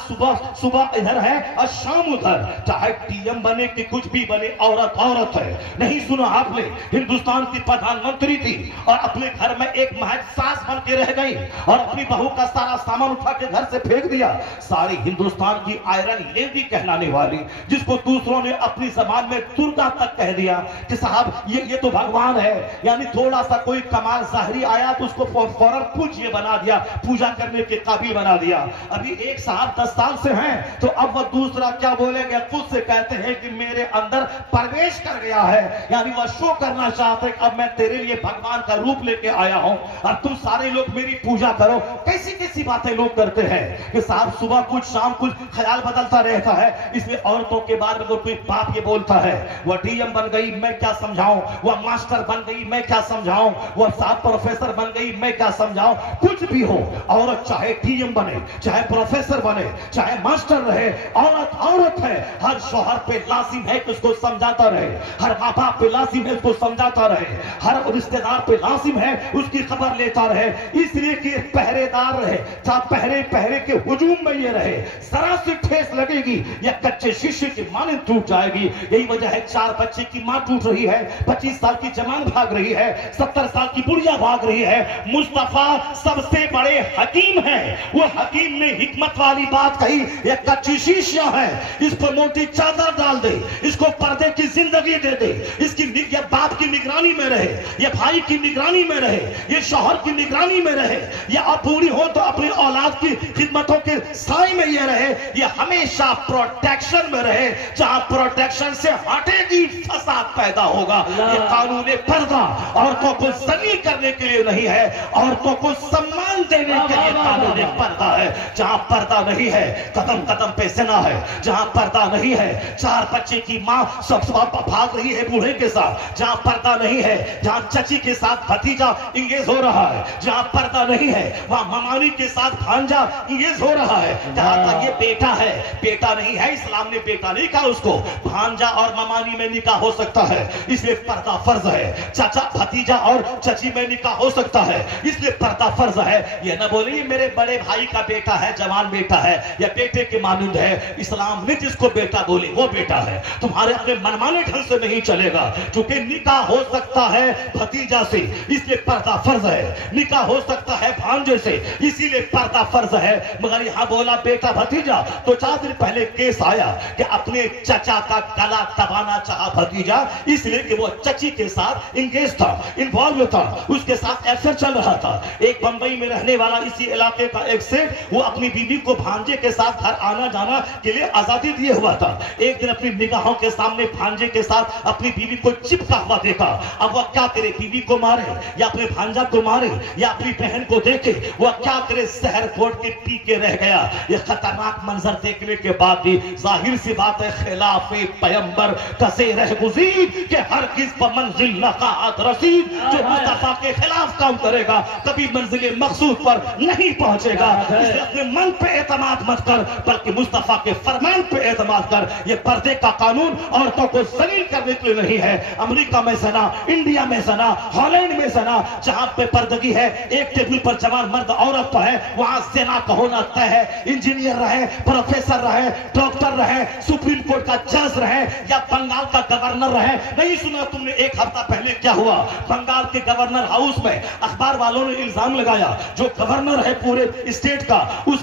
صبح ادھر ہے اور شام ادھر, چاہے ڈی ایم بنے کہ کچھ بھی بنے عورت ہے. نہیں سنا آپ نے ہندوستان کی پردھان منتری تھی اور اپنے گھر میں ایک محض ساس بن کے رہ گئی اور اپنی بہو کا سارا سامان اٹھا کے گھر سے پھینک دیا. ساری ہندوستان کی آئرن لیڈی کہلانے والی جس کو دوسروں نے اپنی زبان میں درگا تک کہہ دیا کہ صاحب یہ تو بھگوان ہے, یعنی تھوڑا سا کوئی کمال ظاہری آیا تو اس کو فوراً پوجیہ بنا دیا, پوجا کرنے کے قابل بنا دیا. ابھی ایک صاحب 10 سال سے ہیں تو اب وہ دوسرا کیا بولیں گے, خود سے کہتے ہیں کہ میرے اندر پرویش کر گیا ہے, یعنی وہ شو کرنا چاہتے ہیں اب میں تیرے لیے بھگوان کا روپ لے کے آیا ہوں اور تم سارے لوگ میری پوجا کرو. کیسی کیسی باتیں لوگ کرتے ہیں کہ صاحب صبح کچھ شام کچھ خیال بدلتا رہتا ہے. اس لیے عورتوں کے بارے میں کوئی باپ یہ بولتا ہے وہ ڈی ایم بن گئی میں کیا سمجھاؤں, وہ ماسٹر بن گئی میں کیا سمجھاؤں, وہ صاحب پروفیسر بن گئی میں کیا سمجھاؤں. کچھ بھی ہو, عورت چاہے ڈی ایم بنے, چاہے پروفیسر بنے, چاہے ماسٹر رہے, عورت ہے. ہر شوہر پہ لازم ہے کہ اس کو سمجھاتا رہے, ہر ماں باپ پہ لازم ہے اس کو سمجھاتا رہے, ہر رشتہ دار پہ لازم ہے اس کی خبر لیتا رہے, اس لیے کہ پہرے دار رہے, چاہے پہرے کے ہجوم میں یہ رہے, ذرا سی ٹھیس لگے گی یا کچے شیشے کی مانند ٹوٹ جائے گی. یہی وجہ ہے 4 بچے کی ماں ٹوٹ رہی ہے, 25 سال کی جوان بھاگ رہی ہے, 70 سال کی بڑھیا بھاگ رہی ہے. مصطفیٰ سب سے بڑے حکیم ہیں, وہ حکیم نے حکمت والی بات کہی, یہ کچی شیشیاں ہیں, اس پر موٹی چادر ڈال دے, اس کو پردے کی زندگی دے دے, اس کی یہ باپ کی نگرانی میں رہے, یہ بھائی کی نگرانی میں رہے, یہ شوہر کی نگرانی میں رہے, یہ اب پوری ہو تو اپنی اولاد کی خدمتوں کے سائے میں یہ رہے, یہ ہمیشہ پروٹیکشن میں رہے. جہاں پروٹیکشن سے ہٹے گی فساد پیدا ہوگا. یہ قانون پردہ عورتوں کو ذلیل کرنے کے لیے نہیں ہے, عورتوں کو سمان دینے کے لیے قانون پردہ ہے. جہاں پردہ نہیں ہے قدم قدم پہ زنا ہے, جہاں پردہ نہیں ہے 4 بچے کی ماں سب بھاگ رہی ہے بوڑھے کے ساتھ, جہاں پردہ نہیں ہے جہاں چچی کے ساتھ بھتیجا انگیز ہو رہا ہے, جہاں پردہ نہیں ہے وہاں ممانی کے ساتھ بھانجا انگیز ہو رہا ہے. کہا تھا یہ بیٹا ہے, بیٹا نہیں ہے, اسلام نے بیٹا نہیں کہا اس کو, بھانجا اور ممانی میں نکاح ہو سکتا ہے اس لیے پردہ فرض ہے. چچا بھتیجا اور چچی میں نکاح ہو سکتا ہے اس لیے پردہ فرض ہے. یہ نہ بولی یہ میرے بڑے بھائی کا بیٹا ہے, جوان بیٹا ہے, یا بیٹے کے مانند ہے. اسلام نے جس کو بیٹا بولے وہ بیٹا ہے. تمہارے اپنے منمانے ڈھنگ سے نہیں چلے گا, کیونکہ نکاح ہو سکتا ہے بھتیجا سے اس لیے پردہ فرض ہے, نکاح ہو سکتا ہے بھانجے سے اسی لیے پردہ فرض ہے. مگر یہاں بولا بیٹا بھتیجا تو 4 دن پہلے کیس آیا کہ اپنے چچا کا گلا دبانا چاہا بھتیجا اس لیے کہ وہ چچی کے ساتھ انگیج تھا, انوالو تھا, اس کے ساتھ افیئر چل رہا تھا. ایک بمبئی میں رہنے والا اسی علاقے کا ایک سیٹ وہ اپنی بیوی کو بھانجے کے ساتھ گھر آنا جانا کے لیے آزادی دیے ہوا تھا. ایک دن اپنی نگاہوں کے سامنے بھانجے کے ساتھ اپنی بیوی کو چپکا ہوا دیکھا. اب وہ کیا کرے, بیوی کو مارے یا اپنے بھانجا کو مارے یا اپنی بہن کو دیکھے, وہ کیا کرے, زہر گھونٹ کے پی کے رہ گیا. یہ خطرناک منظر دیکھنے کے بعد بھی ظاہر سی بات ہے خلاف پیغمبر کسے رہ گزیر کہ ہر کس پر منزل لقاعت رسید. جو مصطفیٰ کے خلاف کام کرے گا کبھی منزل مقصود پر نہیں پہنچے گا. اس لیے اپنے من پہ اعتماد مت کر بلکہ مصطفیٰ کے فرمان پہ اعتماد کر. یہ پردے کا قانون عورتوں کو ذلیل کرنے کے لیے نہیں ہے. امریکہ میں زنا زنا، انڈیا میں زنا، ہالینڈ میں زنا، جہاں بے پردگی ہے، ایک ٹیبل پر جوان مرد عورت ہے، وہاں زنا کا ہونا طے ہے۔ انجینئر رہے، پروفیسر رہے، ڈاکٹر رہے، سپریم کورٹ کا جج رہے یا بنگال کا گورنر رہے۔ نہیں سنا تم نے ایک ہفتہ پہلے کیا ہوا؟ بنگال کے گورنر ہاؤس میں اخبار والوں نے الزام لگایا، جو گورنر ہے پورے اسٹیٹ کا، اس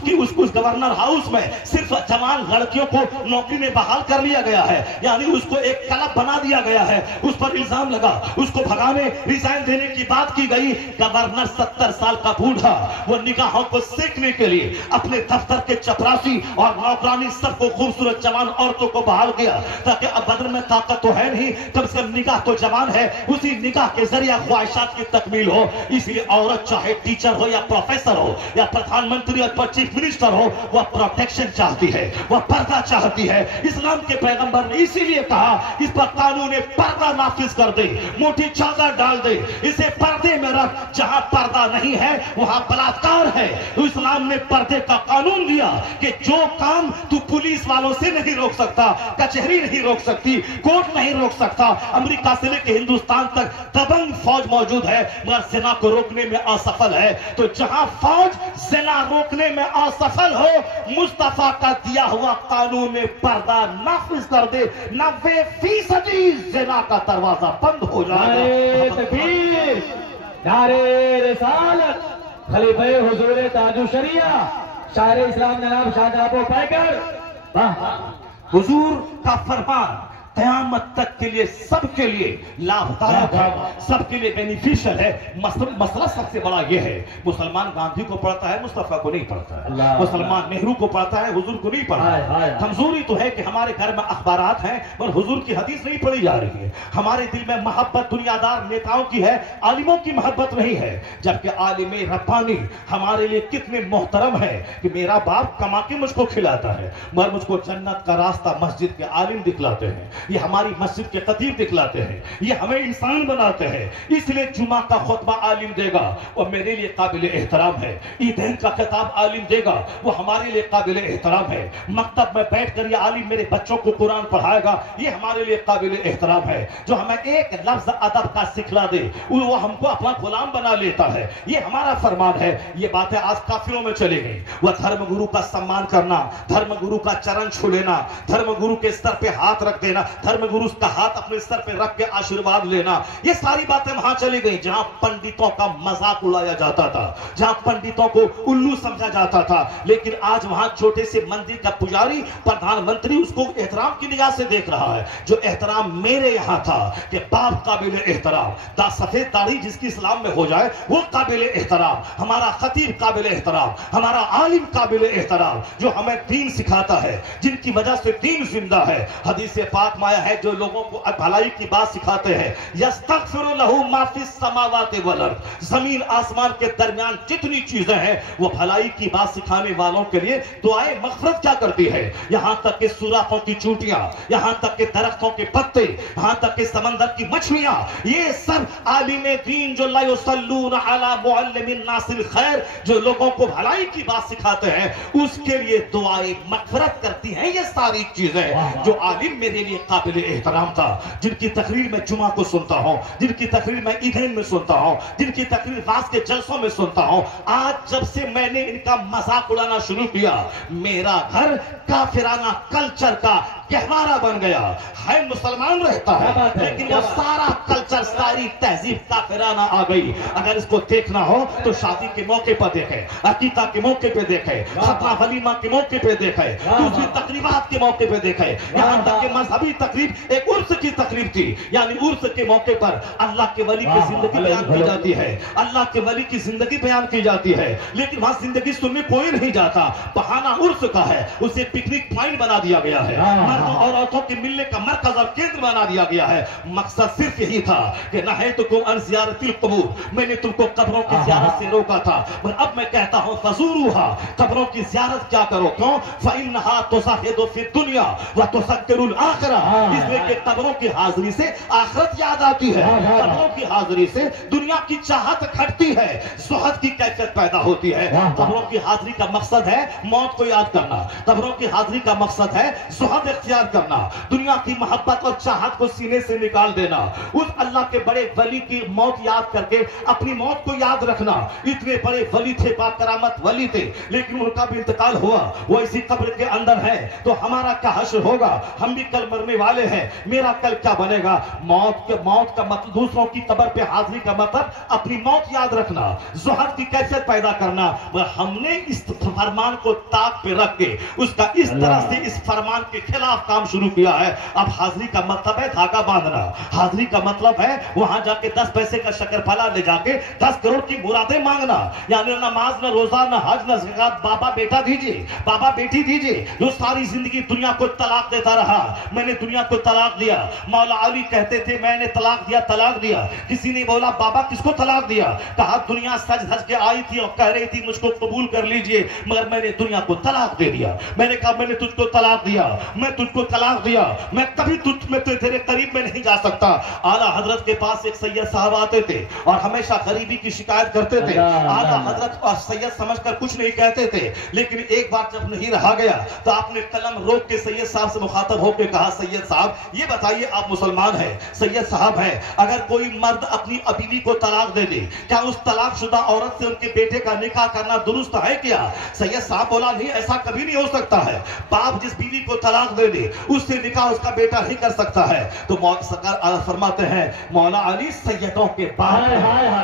گورنر ہاؤس میں صرف جوان لڑکیوں کو نوکری میں بحال کر لیا گیا ہے، یعنی اس کو ایک کلب بنا دیا گیا ہے۔ اس پر الزام لگا، اس کو بھگانے، ریزائن دینے کی بات کی گئی۔ گورنر 70 سال کا بوڑھا، وہ نگاہوں کو سیکھنے کے لیے اپنے دفتر کے چپراسی اور نوکرانی سب کو خوبصورت جوان عورتوں کو بحال کیا، تاکہ اب بدن میں طاقت تو ہے نہیں، کم سے کم نگاہ تو جوان ہے، اسی نگاہ کے ذریعہ خواہشات کی تکمیل ہو۔ اس لیے عورت چاہے ٹیچر ہو یا پروفیسر ہو یا پردھان منتری اور چیف منسٹر ہو، وہ پروٹیکشن چاہتی ہے، وہ پردہ چاہتی ہے۔ اسلام کے پیغمبر نے اسی لیے کہا اس پر قانون پردہ نافذ کر دے، موٹی چادر ڈال دے، اسے پردے میں رکھ۔ جہاں پردہ نہیں ہے وہاں بلاکار ہے۔ اسلام نے پردے کا قانون دیا کہ جو کام تو پولیس والوں سے نہیں روک سکتا، کچہری نہیں روک سکتی، کورٹ نہیں روک سکتا، امریکہ سے لے کے ہندوستان تک دبنگ فوج موجود ہے مگر زنا کو روکنے میں اسفل ہے۔ تو جہاں فوج زنا روکنے میں اسفل ہو، مصطفیٰ کا دیا ہوا قانون پردہ نافذ کر دے، 90% زنا کا دروازہ بند ہو جائے گا۔ نعرہ تکبیر، نعرہ رسالت، خلیفہ حضور تاج الشریعہ شاعر اسلام جناب شاہجہاں پیکر۔ حضور کا فرمان قیامت تک کے لیے سب کے لیے لابھدایک ہے، سب کے لیے بینیفیشل ہے۔ مسئلہ سب سے بڑا یہ ہے، مسلمان گاندھی کو پڑھتا ہے، مصطفیٰ کو نہیں پڑھتا ہے، مسلمان نہرو کو پڑھتا ہے، حضور کو نہیں پڑھتا ہے۔ کمزوری تو ہے کہ ہمارے گھر میں اخبارات ہیں اور حضور کی حدیث نہیں پڑھی جا رہی ہے۔ ہمارے دل میں محبت دنیا دار نیتاؤں کی ہے، عالموں کی محبت نہیں ہے، جبکہ عالم ربانی ہمارے لیے کتنے محترم ہے کہ میرا باپ کما کے مجھ کو کھلاتا ہے مگر مجھ کو جنت کا راستہ مسجد کے عالم دکھلاتے ہیں، یہ ہماری مسجد کے خطیب دکھلاتے ہیں، یہ ہمیں انسان بناتے ہیں۔ اس لیے جمعہ کا خطبہ عالم دے گا وہ میرے لیے قابل احترام ہے، عیدین کا خطاب عالم دے گا وہ ہمارے لیے قابل احترام ہے، مکتب میں بیٹھ کر یہ عالم میرے بچوں کو قرآن پڑھائے گا یہ ہمارے لیے قابل احترام ہے۔ جو ہمیں ایک لفظ ادب کا سکھلا دے وہ ہم کو اپنا غلام بنا لیتا ہے، یہ ہمارا فرمان ہے۔ یہ باتیں آج کافروں میں چلے گئی، وہ دھرم گرو کا سمان کرنا، دھرم گرو کا چرن چھو لینا، دھرم گرو کے سر پہ ہاتھ رکھ دینا، دھرم گرو کا ہاتھ اپنے سر پہ رکھ کے آشیرواد لینا، یہ ساری باتیں وہاں چلی گئی جہاں پنڈتوں کا مذاق اڑایا جاتا تھا، جہاں پنڈتوں کو الو سمجھا جاتا تھا۔ لیکن آج وہاں چھوٹے سے مندر کا پجاری پردھان منتری اس کو احترام کی نگاہ سے دیکھ رہا ہے۔ جو احترام میرے یہاں تھا کہ باپ قابل احترام، سفید داڑھی جس کی اسلام میں ہو جائے وہ قابل احترام، ہمارا خطیب قابل احترام، ہمارا عالم قابل احترام، جو ہمیں دین سکھاتا ہے، جن کی وجہ سے دین زندہ ہے۔ حدیث پاک میں آیا ہے جو لوگوں کو بھلائی کی بات سکھاتے ہیں، یستغفر لہ ما فی السماوات والارض، زمین آسمان کے درمیان جتنی چیزیں ہیں وہ بھلائی کی بات سکھانے والوں کے لیے دعائیں مغفرت کیا کرتی ہے۔ یہاں تک کہ سوراخوں کی چوٹیاں، یہاں تک کہ درختوں کے پتے، یہاں تک کہ سمندر کی مچھلیاں، یہ سب عالم دین جو لا یصلون علی معلم الناس الخیر، جو لوگوں کو بھلائی کی بات سکھاتے ہیں اس کے لیے دعائیں مغفرت کرتی ہیں۔ یہ ساری چیزیں جو عالم میرے لیے قابل احترام تھا، جن کی تقریر میں جمعہ کو سنتا ہوں، جن کی تقریر میں عیدین میں سنتا ہوں، جن کی تقریر واز کے جلسوں میں سنتا ہوں، آج جب سے میں نے ان کا مذاق اڑانا شروع کیا میرا گھر کافرانہ کلچر کا گہوارہ بن گیا ہے۔ مسلمان رہتا ہے لیکن وہ سارا کلچر، ساری تہذیب کافرانہ آ گئی۔ اگر اس کو دیکھنا ہو تو شادی کے موقع پر دیکھے، عقیقہ کے موقع پہ دیکھے، ختنہ ولیمہ کے موقع پہ دیکھے، دوسری تقریبات کے موقع پہ دیکھے، یہاں تک کہ مذہبی تقریب ایک عرس کی تقریب تھی، یعنی عرس کے موقع پر اللہ کے ولی کی زندگی بیان کی جاتی ہے، اللہ کے ولی کی زندگی بیان کی جاتی ہے، لیکن وہاں زندگی سننے کوئی نہیں جاتا، بہانہ عرس کا ہے، اسے پکنک پوائنٹ بنا دیا گیا ہے، مردوں اور عورتوں کے ملنے کا مرکز اور کیندر بنا دیا گیا ہے۔ مقصد صرف یہی تھا کہ نہیتکم عن زیارت القبور، میں نے تم کو قبروں کی زیارت سے روکا تھا، اور اب میں کہتا ہوں فزوروها، قبروں کی زیارت کیا کرو، کیوں؟ فإنها تزهد في الدنيا وتذكر الآخرة، اس لیے کہ قبروں کی حاضری سے آخرت یاد آتی ہے، قبروں کی حاضری سے دنیا کی چاہت گھٹتی ہے، زہد کی کیفیت پیدا ہوتی ہے۔ قبروں کی حاضری کا مقصد ہے موت کو یاد کرنا، قبروں کی حاضری کا مقصد ہے زہد اختیار کرنا, دنیا کی محبت اور چاہت کو سینے سے نکال دینا, اس اللہ کے بڑے ولی کی موت یاد کر کے اپنی موت کو یاد رکھنا. اتنے بڑے ولی تھے, با کرامت ولی تھے, لیکن ان کا بھی انتقال ہوا, وہ اسی قبر کے اندر ہے. تو ہمارا کیا حشر ہوگا؟ ہم بھی کل مرنے والے ہیں, میرا کل کیا بنے گا؟ موت کا مطلب دوسروں کی قبر پہ حاضری کا مطلب اپنی موت یاد رکھنا, زہد کی کیفیت پیدا کرنا. ہم نے اس فرمان کو طاق پہ رکھ کے اس کا اس طرح سے اس فرمان کے خلاف کام شروع کیا ہے. اب حاضری کا مطلب ہے دھاگا باندھنا, حاضری کا مطلب ہے وہاں جا کے 10 پیسے کا شکر پھلا لے جا کے 10 کروڑ کی مرادیں مانگنا. یعنی نماز نہ روزہ نہ حج نہ زکات, بابا بیٹا دیجیے, بابا بیٹی دیجیے. جو ساری زندگی دنیا کو طلاق دیتا رہا, میں نے دنیا کو طلاق دیا. مولا علی کہتے تھے میں نے طلاق دیا, طلاق دیا. کسی نے بولا بابا کس کو طلاق دیا؟ کہا دنیا سج دھج کے آئی تھی اور کہہ رہی تھی مجھ کو قبول کر لیجئے, مگر میں نے دنیا کو طلاق دے دیا. میں نے کہا میں نے تجھ کو طلاق دیا, میں تجھ کو طلاق دیا, میں کبھی تجھ میں تیرے قریب میں نہیں جا سکتا. اعلیٰ حضرت کے پاس ایک سید صاحب آتے تھے اور ہمیشہ غریبی کی شکایت کرتے تھے. اعلیٰ حضرت اور سید سمجھ کر کچھ نہیں کہتے تھے, لیکن ایک بار جب نہیں رہا گیا تو آپ نے قلم روک کے سید صاحب سے مخاطب ہو کے کہا سید صاحب یہ بتائیے آپ مسلمان ہیں, سید صاحب ہیں, اگر کوئی مرد اپنی بیوی کو طلاق دے دے کیا اس طلاق شدہ عورت سے ان کے بیٹے کا نکاح کرنا درست ہے کیا؟ سید صاحب بولا نہیں, ایسا کبھی نہیں ہو سکتا ہے. باپ جس بیوی کو طلاق دے دے اس سے نکاح اس کا بیٹا نہیں کر سکتا ہے. تو سرکار فرماتے ہیں مولا علی سیدوں کے باپ ہیں,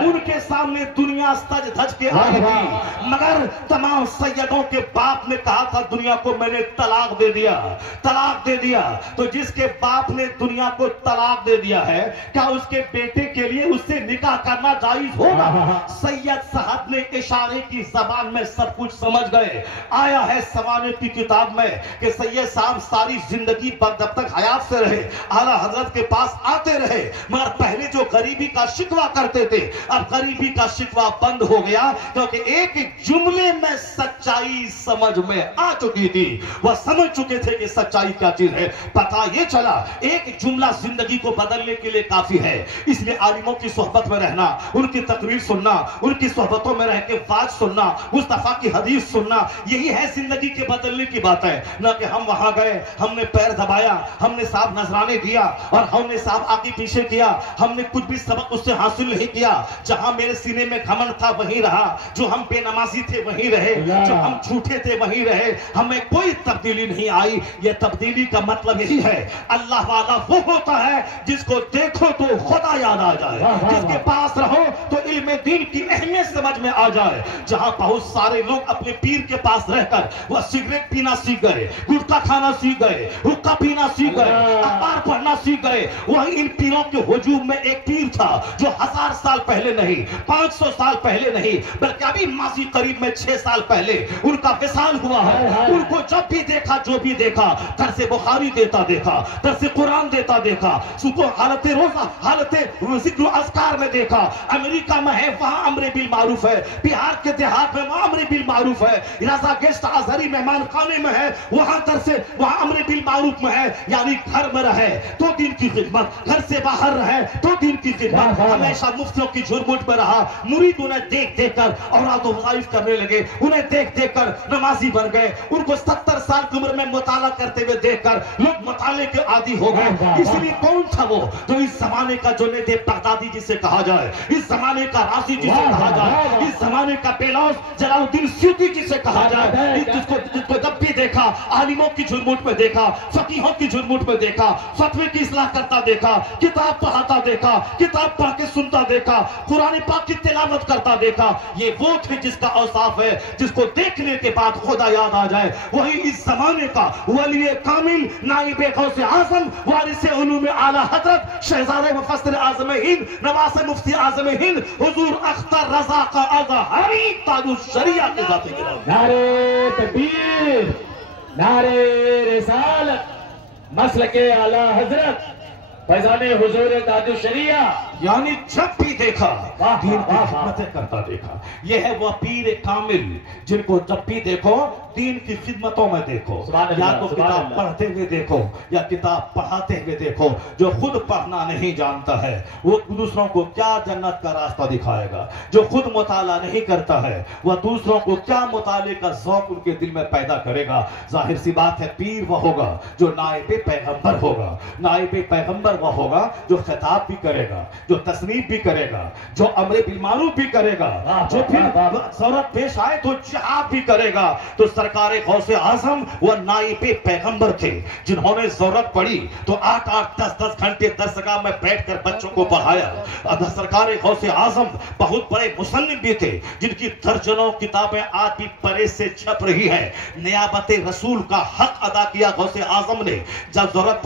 ان کے سامنے دنیا سج دھج کے آئی تھی, مگر تمام سیدوں کے باپ نے کہا تھا دنیا کو میں نے طلاق دے دیا, طلاق دے دیا. تو جس کے باپ نے دنیا کو طلاق دے دیا ہے کیا اس کے بیٹے کے لیے اس سے نکاح کرنا جائز ہوگا؟ سید صاحب نے اشارے کی زبان میں سب کچھ سمجھ گئے. آیا ہے سوانح کی کتاب میں کہ سید صاحب ساری زندگی جب تک حیات سے رہے اعلیٰ حضرت کے پاس آتے رہے, مگر پہلے جو غریبی کا شکوہ کرتے تھے اب غریبی کا شکوہ بند ہو گیا, کیونکہ ایک جملے میں سچائی سمجھ میں آ چکی تھی. وہ سمجھ چکے تھے کہ سچائی کیا چیز ہے. پتا یہ چلا ایک جملہ زندگی کو بدلنے کے لیے کافی ہے. اس لیے عالموں کی صحبت میں رہنا, ان کی تقریر سننا, ان کی صحبتوں میں رہ کے واعظ سننا, مصطفیٰ کی حدیث سننا, یہی ہے زندگی کے بدلنے کی بات ہے. نہ کہ ہم وہاں گئے, ہم نے پیر دبایا, ہم نے صاحب نذرانے دیا اور ہم نے صاحب آگے پیچھے کیا, ہم نے کچھ بھی سبق اس سے حاصل نہیں کیا. جہاں میرے سینے میں گھمنڈ تھا وہیں رہا, جو ہم بے نمازی تھے وہیں رہے, جو ہم جھوٹے تھے وہیں رہے, ہمیں کوئی تبدیلی نہیں آئی. یہ تبدیلی کا مطلب یہی ہے اللہ والا وہ ہوتا ہے جس کو دیکھو تو خدا یاد آ جائے, جس کے پاس رہو تو علم دین کی اہمیت سمجھ میں آ جائے. جہاں بہت سارے لوگ اپنے پیر کے پاس رہ کر وہ سگریٹ پینا سیکھ گئے, گٹکا کھانا سیکھ گئے, حقہ پینا سیکھ گئے, اخبار پڑھنا سیکھ گئے. وہی ان پیروں کے ہجوم میں ایک پیر تھا جو 1000 سال پہلے نہیں, 500 سال پہلے نہیں, بلکہ ابھی ماضی قریب میں 6 سال پہلے ان کا وصال ہوا ہے. ان کو جب بھی دیکھا جو بھی دیکھا درس بخاری دیتا دیکھا, درس قرآن دیتا دیکھا, صبح حالت روزہ حالت ذکر و اذکار میں دیکھا. امریکہ میں ہے وہاں امر بالمعروف ہے, بہار کے دیہات میں وہاں امر بالمعروف ہے, رضا گیسٹ آزری مہمان خانے میں ہے وہاں درس وہاں امر بالمعروف میں ہے. یعنی گھر میں رہے تو دین کی خدمت, گھر سے باہر رہے تو دین کی خدمت. ہمیشہ مفتیوں کی جھرمٹ میں رہا. مرید انہیں دیکھ دیکھ کر اوراد و وظائف کرنے لگے, انہیں دیکھ دیکھ کر نمازی بن گئے. ان کو 70 سال کی عمر میں مطالعہ کرتے ہوئے دیکھ کر لوگ مطالعے کے عادی ہو گئے. اس لیے کون تھا وہ جو اس زمانے کا جنید بغدادی جسے کہا جائے, اس زمانے کا رازی جسے کہا جائے, اس زمانے کا بیلوس جلال الدین سیوطی جسے کہا جائے, جس کو جب بھی دیکھا عالموں کی جھرمٹ میں دیکھا, فقیہوں کی جھرمٹ میں دیکھا, فتوے کی اصلاح کرتا دیکھا, کتاب پڑھاتا دیکھا, کتاب پڑھ کے سنتا دیکھا, قرآن پاک کی تلاوت کرتا دیکھا. یہ وہ تھے جس کا اوصاف ہے جس کو دیکھنے کے بعد خدا یاد آ جائے. وہی اس زمانے کا ولی کامل, نائب غوث اعظم, وارث علوم اعلی حضرت, شہزادہ مفسر اعظم ہند, نواز مفتی اعظم ہند, حضور اختر رضا کا اظہری تاج الشریعہ کے ذات گرامی. نعرہ تکبیر, نعرہ رسالت, مسلک اعلی حضرت, فیضان حضور تاج الشریعہ. یعنی جب بھی دیکھا دین کی خدمتیں کرتا دیکھا. یہ ہے وہ پیر کامل جن کو جب بھی دیکھو دین کی خدمتوں میں دیکھو. یا تو کتاب پڑھتے ہوئے دیکھو یا کتاب پڑھاتے ہوئے دیکھو. جو خود پڑھنا نہیں جانتا ہے وہ دوسروں کو کیا جنت کا راستہ دکھائے گا. جو خود مطالعہ نہیں کرتا ہے وہ دوسروں کو کیا مطالعے کا ذوق ان کے دل میں پیدا کرے گا. ظاہر سی بات ہے پیر وہ ہوگا جو نائب پیغمبر ہوگا. نائب پیغمبر وہ ہوگا جو خطاب بھی کرے گا, جو تصنیف بھی کرے گا, جو امر بالمعروف بھی کرے گا, جو پھر ضرورت پیش آئے تو جہاد بھی کرے گا. تو سرکار غوث اعظم وہ نائب پیغمبر تھے جنہوں نے ضرورت پڑی تو 8-8 10-10 گھنٹے درسگاہ میں بیٹھ کر بچوں کو پڑھایا. سرکار غوث اعظم بہت بڑے مصنف بھی تھے جن کی درجنوں کتابیں آج بھی پریس سے چھپ رہی ہیں. نیابت رسول کا حق ادا کیا غوث اعظم نے. جب ضرورت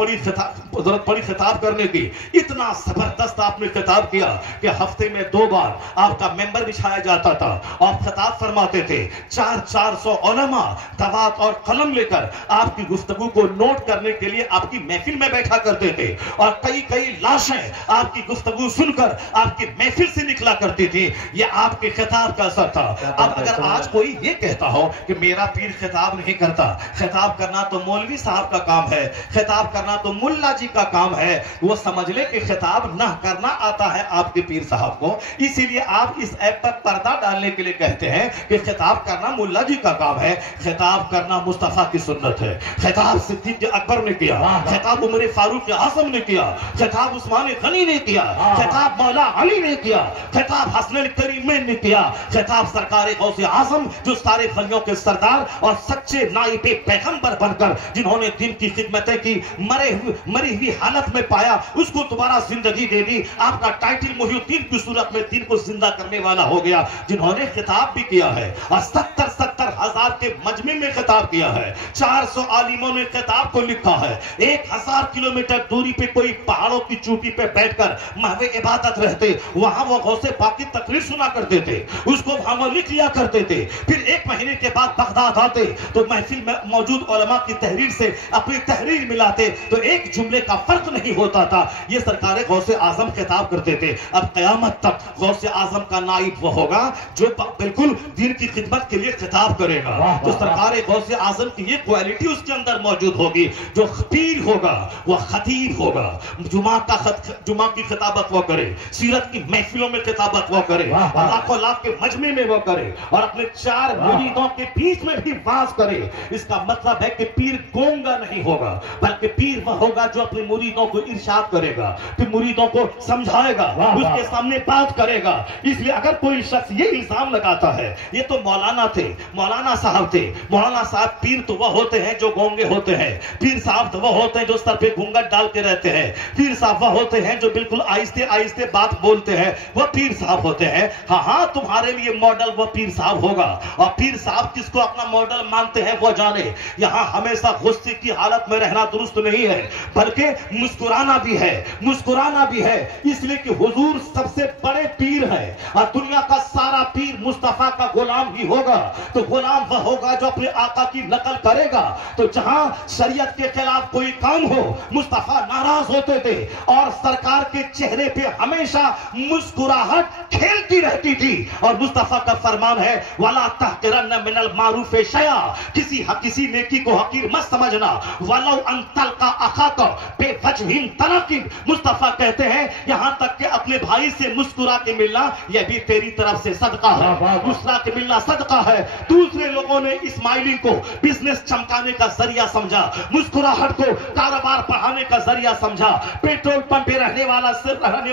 پڑی خطاب کرنے کی اتنا زبردست آپ نے خطاب کیا کہ ہفتے میں 2 بار آپ کا ممبر بچھایا جاتا تھا اور خطاب فرماتے تھے. 400 علماء دوات اور قلم لے کر آپ کی گفتگو کو نوٹ کرنے کے لیے آپ کی محفل میں بیٹھا کرتے تھے اور کئی لاشیں آپ کی گفتگو سن کر آپ کی محفل سے نکلا کرتی تھی. یہ آپ کے خطاب کا اثر تھا. اب اگر آج کوئی یہ کہتا ہو کہ میرا پیر خطاب نہیں کرتا, خطاب کرنا تو مولوی صاحب کا کام ہے, خطاب کرنا تو ملا جی کا کام ہے, وہ سمجھ لے کہ خطاب نہ کرنا آتا ہے آپ کے پیر صاحب کو. اسی لیے آپ اس ایپ پر پردہ ڈالنے کے لیے کہتے ہیں کہ خطاب کرنا ملا جی کا کام ہے. خطاب کرنا مصطفیٰ کی سنت ہے. خطاب صدیق اکبر نے کیا, خطاب عمر فاروق اعظم نے کیا, خطاب عثمان غنی نے کیا, خطاب مولا علی نے کیا, خطاب حسن الکریمین نے کیا, خطاب سرکار غوث اعظم جو سارے ولیوں کے سردار اور سچے نائب پیغمبر بن کر جنہوں نے دین کی خدمتیں کی, مری ہوئی حالت میں پایا, اس کو دوبارہ زندگی دے دی. آپ کا ٹائٹل محی الدین کی صورت میں دین کو زندہ کرنے والا ہو گیا. جنہوں نے خطاب بھی کیا ہے اور 70 ہزار کے مجمع میں خطاب کیا ہے. 400 عالموں نے خطاب کو لکھا ہے. 1000 کلومیٹر دوری پہ کوئی پہاڑوں کی چوٹی پہ بیٹھ کر محو عبادت رہتے, وہاں وہ غوث پاک کی تقریر سنا کرتے تھے, اس کو وہاں لکھ لیا کرتے تھے. پھر 1 مہینے کے بعد بغداد آتے تو محفل میں موجود علماء کی تحریر سے اپنی تحریر ملاتے تو ایک جملے کا فرق نہیں ہوتا تھا. یہ سرکار غوث اعظم خطاب کرتے تھے. اب قیامت تک غوث اعظم کا نائب وہ ہوگا جو بالکل دین کی خدمت کے لیے خطاب کرے گا. جو سرکار غوث اعظم کی یہ کوالٹی اس کے اندر موجود ہوگی. جو پیر ہوگا وہ خطیب ہوگا, جمعہ کی خطابت وہ کرے, سیرت کی محفلوں میں خطابت وہ کرے, لاکھوں لاکھ کے مجمع میں وہ کرے اور اپنے 4 مریدوں کے بیچ میں بھی واز کرے. اس کا مطلب ہے کہ پیر گونگا نہیں ہوگا بلکہ پیر وہ ہوگا جو اپنے مریدوں کو ارشاد کرے گا, پھر مریدوں کو سمجھائے گا, اس کے سامنے بات کرے گا. اس لیے اگر کوئی شخص یہ الزام لگاتا ہے یہ تو مولانا تھے, مولانا صاحب تھے, مولانا صاحب پیر تو وہ ہوتے ہیں جو گونگے ہوتے ہیں, پیر صاحب تو وہ ہوتے ہیں جو سر پہ گھونگھٹ ڈال کے رہتے ہیں, پیر صاحب وہ ہوتے ہیں جو بالکل آہستہ آہستہ بات بولتے ہیں, وہ پیر صاحب ہوتے ہیں. ہاں تمہارے لیے ماڈل وہ پیر صاحب ہوگا اور پیر صاحب کس کو اپنا ماڈل مانتے ہیں وہ جانے. یہاں ہمیشہ غصے کی حالت میں رہنا درست نہیں ہے بلکہ مسکرانا بھی ہے, مسکرانا بھی ہے. اس لیے کہ حضور سب سے بڑے پیر ہے اور دنیا کا سارا پیر مصطفیٰ کا غلام ہی ہوگا. تو غلام وہ ہوگا جو اپنے آقا کی نقل کرے گا. تو جہاں شریعت کے خلاف کوئی کام ہو مصطفیٰ ناراض ہوتے تھے اور سرکار کے چہرے پہ ہمیشہ مسکراہٹ کھیلتی رہتی تھی. اور مصطفیٰ کا فرمان ہے وَلَا تَحْقِرَنَّ مِنَ الْمَعْرُوفِ شَيْئًا, کسی نیکی کو حقیر مت سمجھنا. وَلَوْ أَن تَلْقَىٰ أَخَاكَ بِوَجْهٍ طَلَقٍ, مصطفیٰ کہتے ہیں یہاں تک کہ اپنے بھائی سے مسکرا کے ملنا یہ بھی تیری طرف سے صدقہ ہے, مسکرا کے ملنا صدقہ ہے. دوسرے لوگوں نے اسماعیلی کو بزنس چمکانے کا ذریعہ سمجھا, مسکراہٹ کو کاروبار بڑھانے کا ذریعہ سمجھا. پیٹرول پمپ پہ رہنے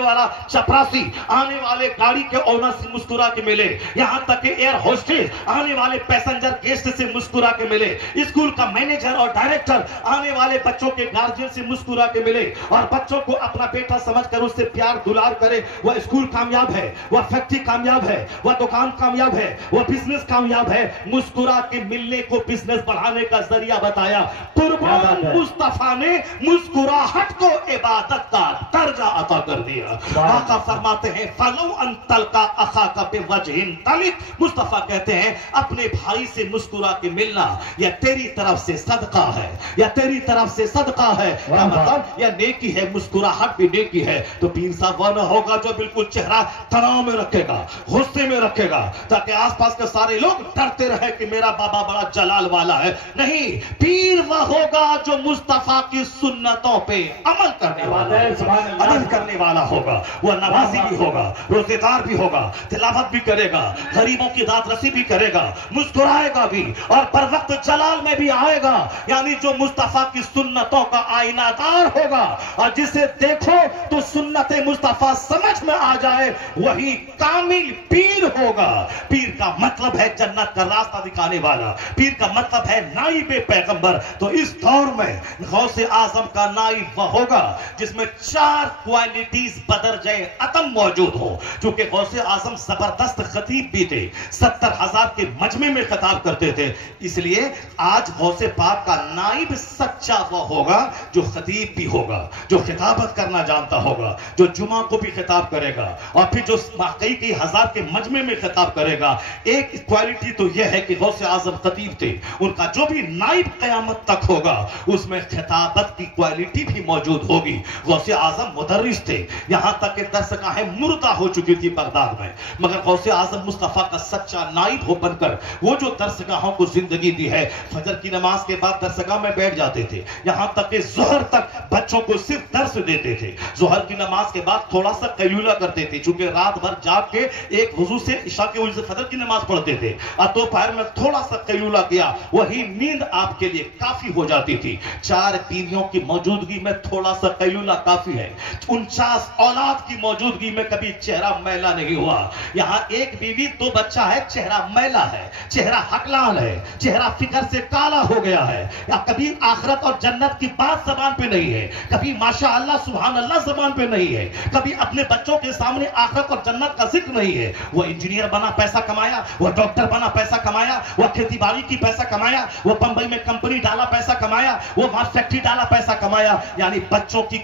والا چپراسی آنے والے گاڑی کے اونر سے مسکرا کے ملے, یہاں تک کہ ایئر ہوسٹس آنے والے پیسنجر گیسٹ سے مسکرا کے ملے, اسکول کا مینیجر اور ڈائریکٹر آنے والے بچوں کے گارجین سے مسکرا کے ملے اور بچوں کو اپنا بیٹا سمجھ کر اس سے پیار دلار کرے. وہ اسکول کامیاب ہے, وہ فیکٹری کامیاب ہے, وہ دکان کامیاب ہے, وہ بزنس کامیاب ہے. مسکرا کے ملنے کو بزنس بڑھانے کا ذریعہ بتایا. قربان مصطفیٰ نے مسکراہٹ کو عبادت کا درجہ عطا کر دیا. آقا فرماتے ہیں فَلَوْ أَن تَلْقَى أَخَاكَ بِوَجْهٍ طَلِقٍ. مصطفیٰ کہتے ہیں اپنے بھائی سے مسکرا کے ملنا یا تیری طرف سے صدقہ ہے, یا تیری طرف سے صدقہ ہے. کیا مطلب؟ یا نیکی ہے, مسکراہٹ بھی نیکی ہے. تو پیر صاحب وہ نہ ہوگا جو بالکل چہرہ تناؤ میں رکھے گا, غصے میں رکھے گا, تاکہ آس پاس کے سارے لوگ ڈرتے رہے کہ میرا بابا بڑا جلال والا ہے. نہیں, پیر وہ ہوگا جو مصطفیٰ کی سنتوں پہ عمل کرنے والا, عمل کرنے والا ہوگا. وہ نمازی بھی ہوگا, روزے دار بھی ہوگا, تلاوت بھی کرے گا, غریبوں کی داد رسی بھی کرے گا, مسکرائے گا بھی, اور پر وقت جلال میں بھی آئے گا. یعنی جو مصطفیٰ کی سنتوں کا آئینہ دار ہوگا اور جسے دیکھو تو سنت مصطفیٰ سمجھ میں آ جائے, وہی کامل پیر ہوگا. پیر کا مطلب ہے جنت کا راستہ دکھانے والا, پیر کا مطلب ہے نائب پیغمبر. تو اس دور میں غوث اعظم کا نائب وہ ہوگا جس میں 4 کوالٹیز بدرجہ اتم موجود ہو. چونکہ غوث اعظم زبردست خطیب بھی تھے, 70,000 کے مجمع میں خطاب کرتے تھے. اس لیے آج غوث پاک کا نائب سچا وہ ہوگا جو خطیب بھی ہوگا, جو خطابت کرنا جانتا ہوگا, جو جمعہ کو بھی خطاب کرے گا, اور پھر جو کئی ہزار کے مجمع میں خطاب کرے گا. ایک کوالٹی تو یہ ہے کہ غوث اعظم خطیب تھے, ان کا جو بھی نائب قیامت تک ہوگا اس میں خطابت کی کوالٹی بھی موجود ہوگی. غوث اعظم مدرس تھے, یہاں تک کہ درسگاہیں مردہ ہو چکی تھی بغداد میں, مگر غوث اعظم مصطفیٰ کا سچا نائب ہو بن کر وہ جو درسگاہوں کو زندگی دی ہے. فجر کی نماز کے بعد درسگاہ میں بیٹھ جاتے تھے, یہاں تک کہ ظہر تک بچوں کو صرف درس دیتے تھے. ظہر کی نماز کے بعد تھوڑا سا قیلولہ کرتے تھے, چونکہ رات بھر جاگ کے ایک وضو سے عشاء کے وضو سے فجر کی نماز پڑھتے تھے, اور دوپہر میں تھوڑا سا قیلولہ کیا, وہی نیند آپ کے لیے کافی ہو جاتی تھی. 4 بیویوں کی موجودگی میں تھوڑا سا قیلولہ کافی ہے. 49 اولاد کی موجودگی میں کبھی چہرہ میلا نہیں ہوا. یہاں ایک بیوی 2 بچہ ہے, چہرہ میلا ہے, چہرہ حقلان ہے, چہرہ فکر سے کالا ہو گیا ہے. یا کبھی آخرت اور جنت کی بات زبان پہ نہیں ہے, کبھی ماشاء اللہ سبحان اللہ زبان پہ نہیں ہے, کبھی اپنے بچوں کے سامنے آخرت اور جنت کا ذکر نہیں ہے. وہ انجینئر بنا پیسہ کمایا, وہ ڈاکٹر بنا پیسہ کمایا, وہ کھیتی باڑی کی پیسہ کمایا, وہ بمبئی میں کمپنی ڈالا پیسہ کمایا, وہ وہاں فیکٹری ڈالا پیسہ کمایا. یعنی بچوں کی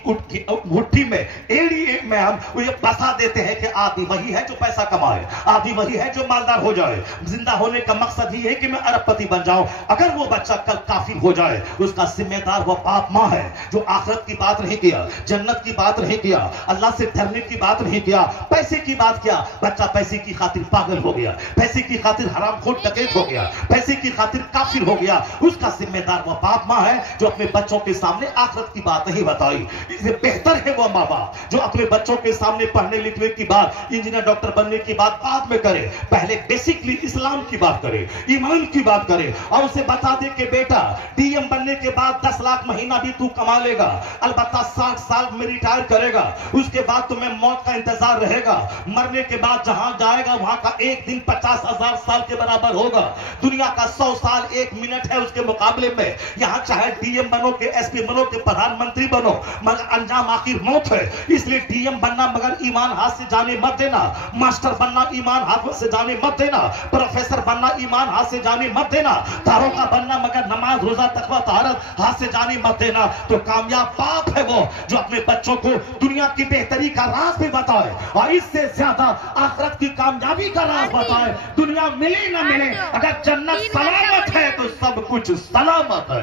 مٹھی میں ایڑی میں ہم یہ بسا دیتے ہیں کہ آدمی وہی ہے جو پیسہ کمائے, آدمی وہی ہے جو مالدار ہو جائے. زندہ ہونے کا مقصد ہی ہے کہ میں ارب پتی بن جاؤں. اگر وہ بچہ کل کافر ہو جائے, اس کا ذمہ دار وہ باپ ماں ہے جو آخرت کی بات نہیں کیا, جنت کی بات نہیں کیا, اللہ سے ڈرنے کی بات نہیں کیا, پیسے کی بات کیا. بچہ پیسے کی خاطر پاگل ہو گیا, پیسے کی خاطر حرام خور ڈکیت ہو گیا, پیسے کی خاطر کافر ہو گیا. اس کا ذمہ دار وہ باپ ماں ہے جو اپنے بچوں کے سامنے آخرت کی بات نہیں بتائی. اس سے بہتر ہے وہ ماں باپ جو اپنے بچوں کے سامنے پڑھنے لکھنے کی بات, انجینئر ڈاکٹر بننے کی بات بعد میں کرے, پہلے بیسکلی اسلام کی بات کرے, ایمان کی بات کرے, اور اسے بتا دے کہ بیٹا ڈی ایم بننے کے بعد 10 لاکھ مہینہ بھی تو کما لے گا, البتہ 60 سال میں ریٹائر کرے گا, اس کے بعد تمہیں موت کا انتظار رہے گا, مرنے کے بعد جہاں جائے گا وہاں کا ایک دن 50,000 سال کے برابر ہوگا. دنیا کا 100 سال 1 منٹ ہے اس کے مقابلے میں. یہاں چاہے ڈی ایم بنو کہ ایس پی بنو کہ پردھان منتری بنو, مگر انجام آخر موت ہے. اس لیے ڈی ایم بننا مگر ایمان ہاتھ سے جانے مت دینا, ماسٹر بننا ایمان ہاتھ سے جانے مت دینا, پروفیسر بننا ایمان ہاتھ سے جانے مت دینا, داروغہ بننا مگر نماز روزہ تقویٰ طہارت ہاتھ سے جانے مت دینا. تو کامیاب باپ ہے وہ جو اپنے بچوں کو دنیا کی بہتری کا راز بھی بتائے, اور اس سے زیادہ آخرت کی کامیابی کا راز بتائے. دنیا ملے نہ ملے, اگر جنت سلامت ہے تو سب کچھ سلامت ہے.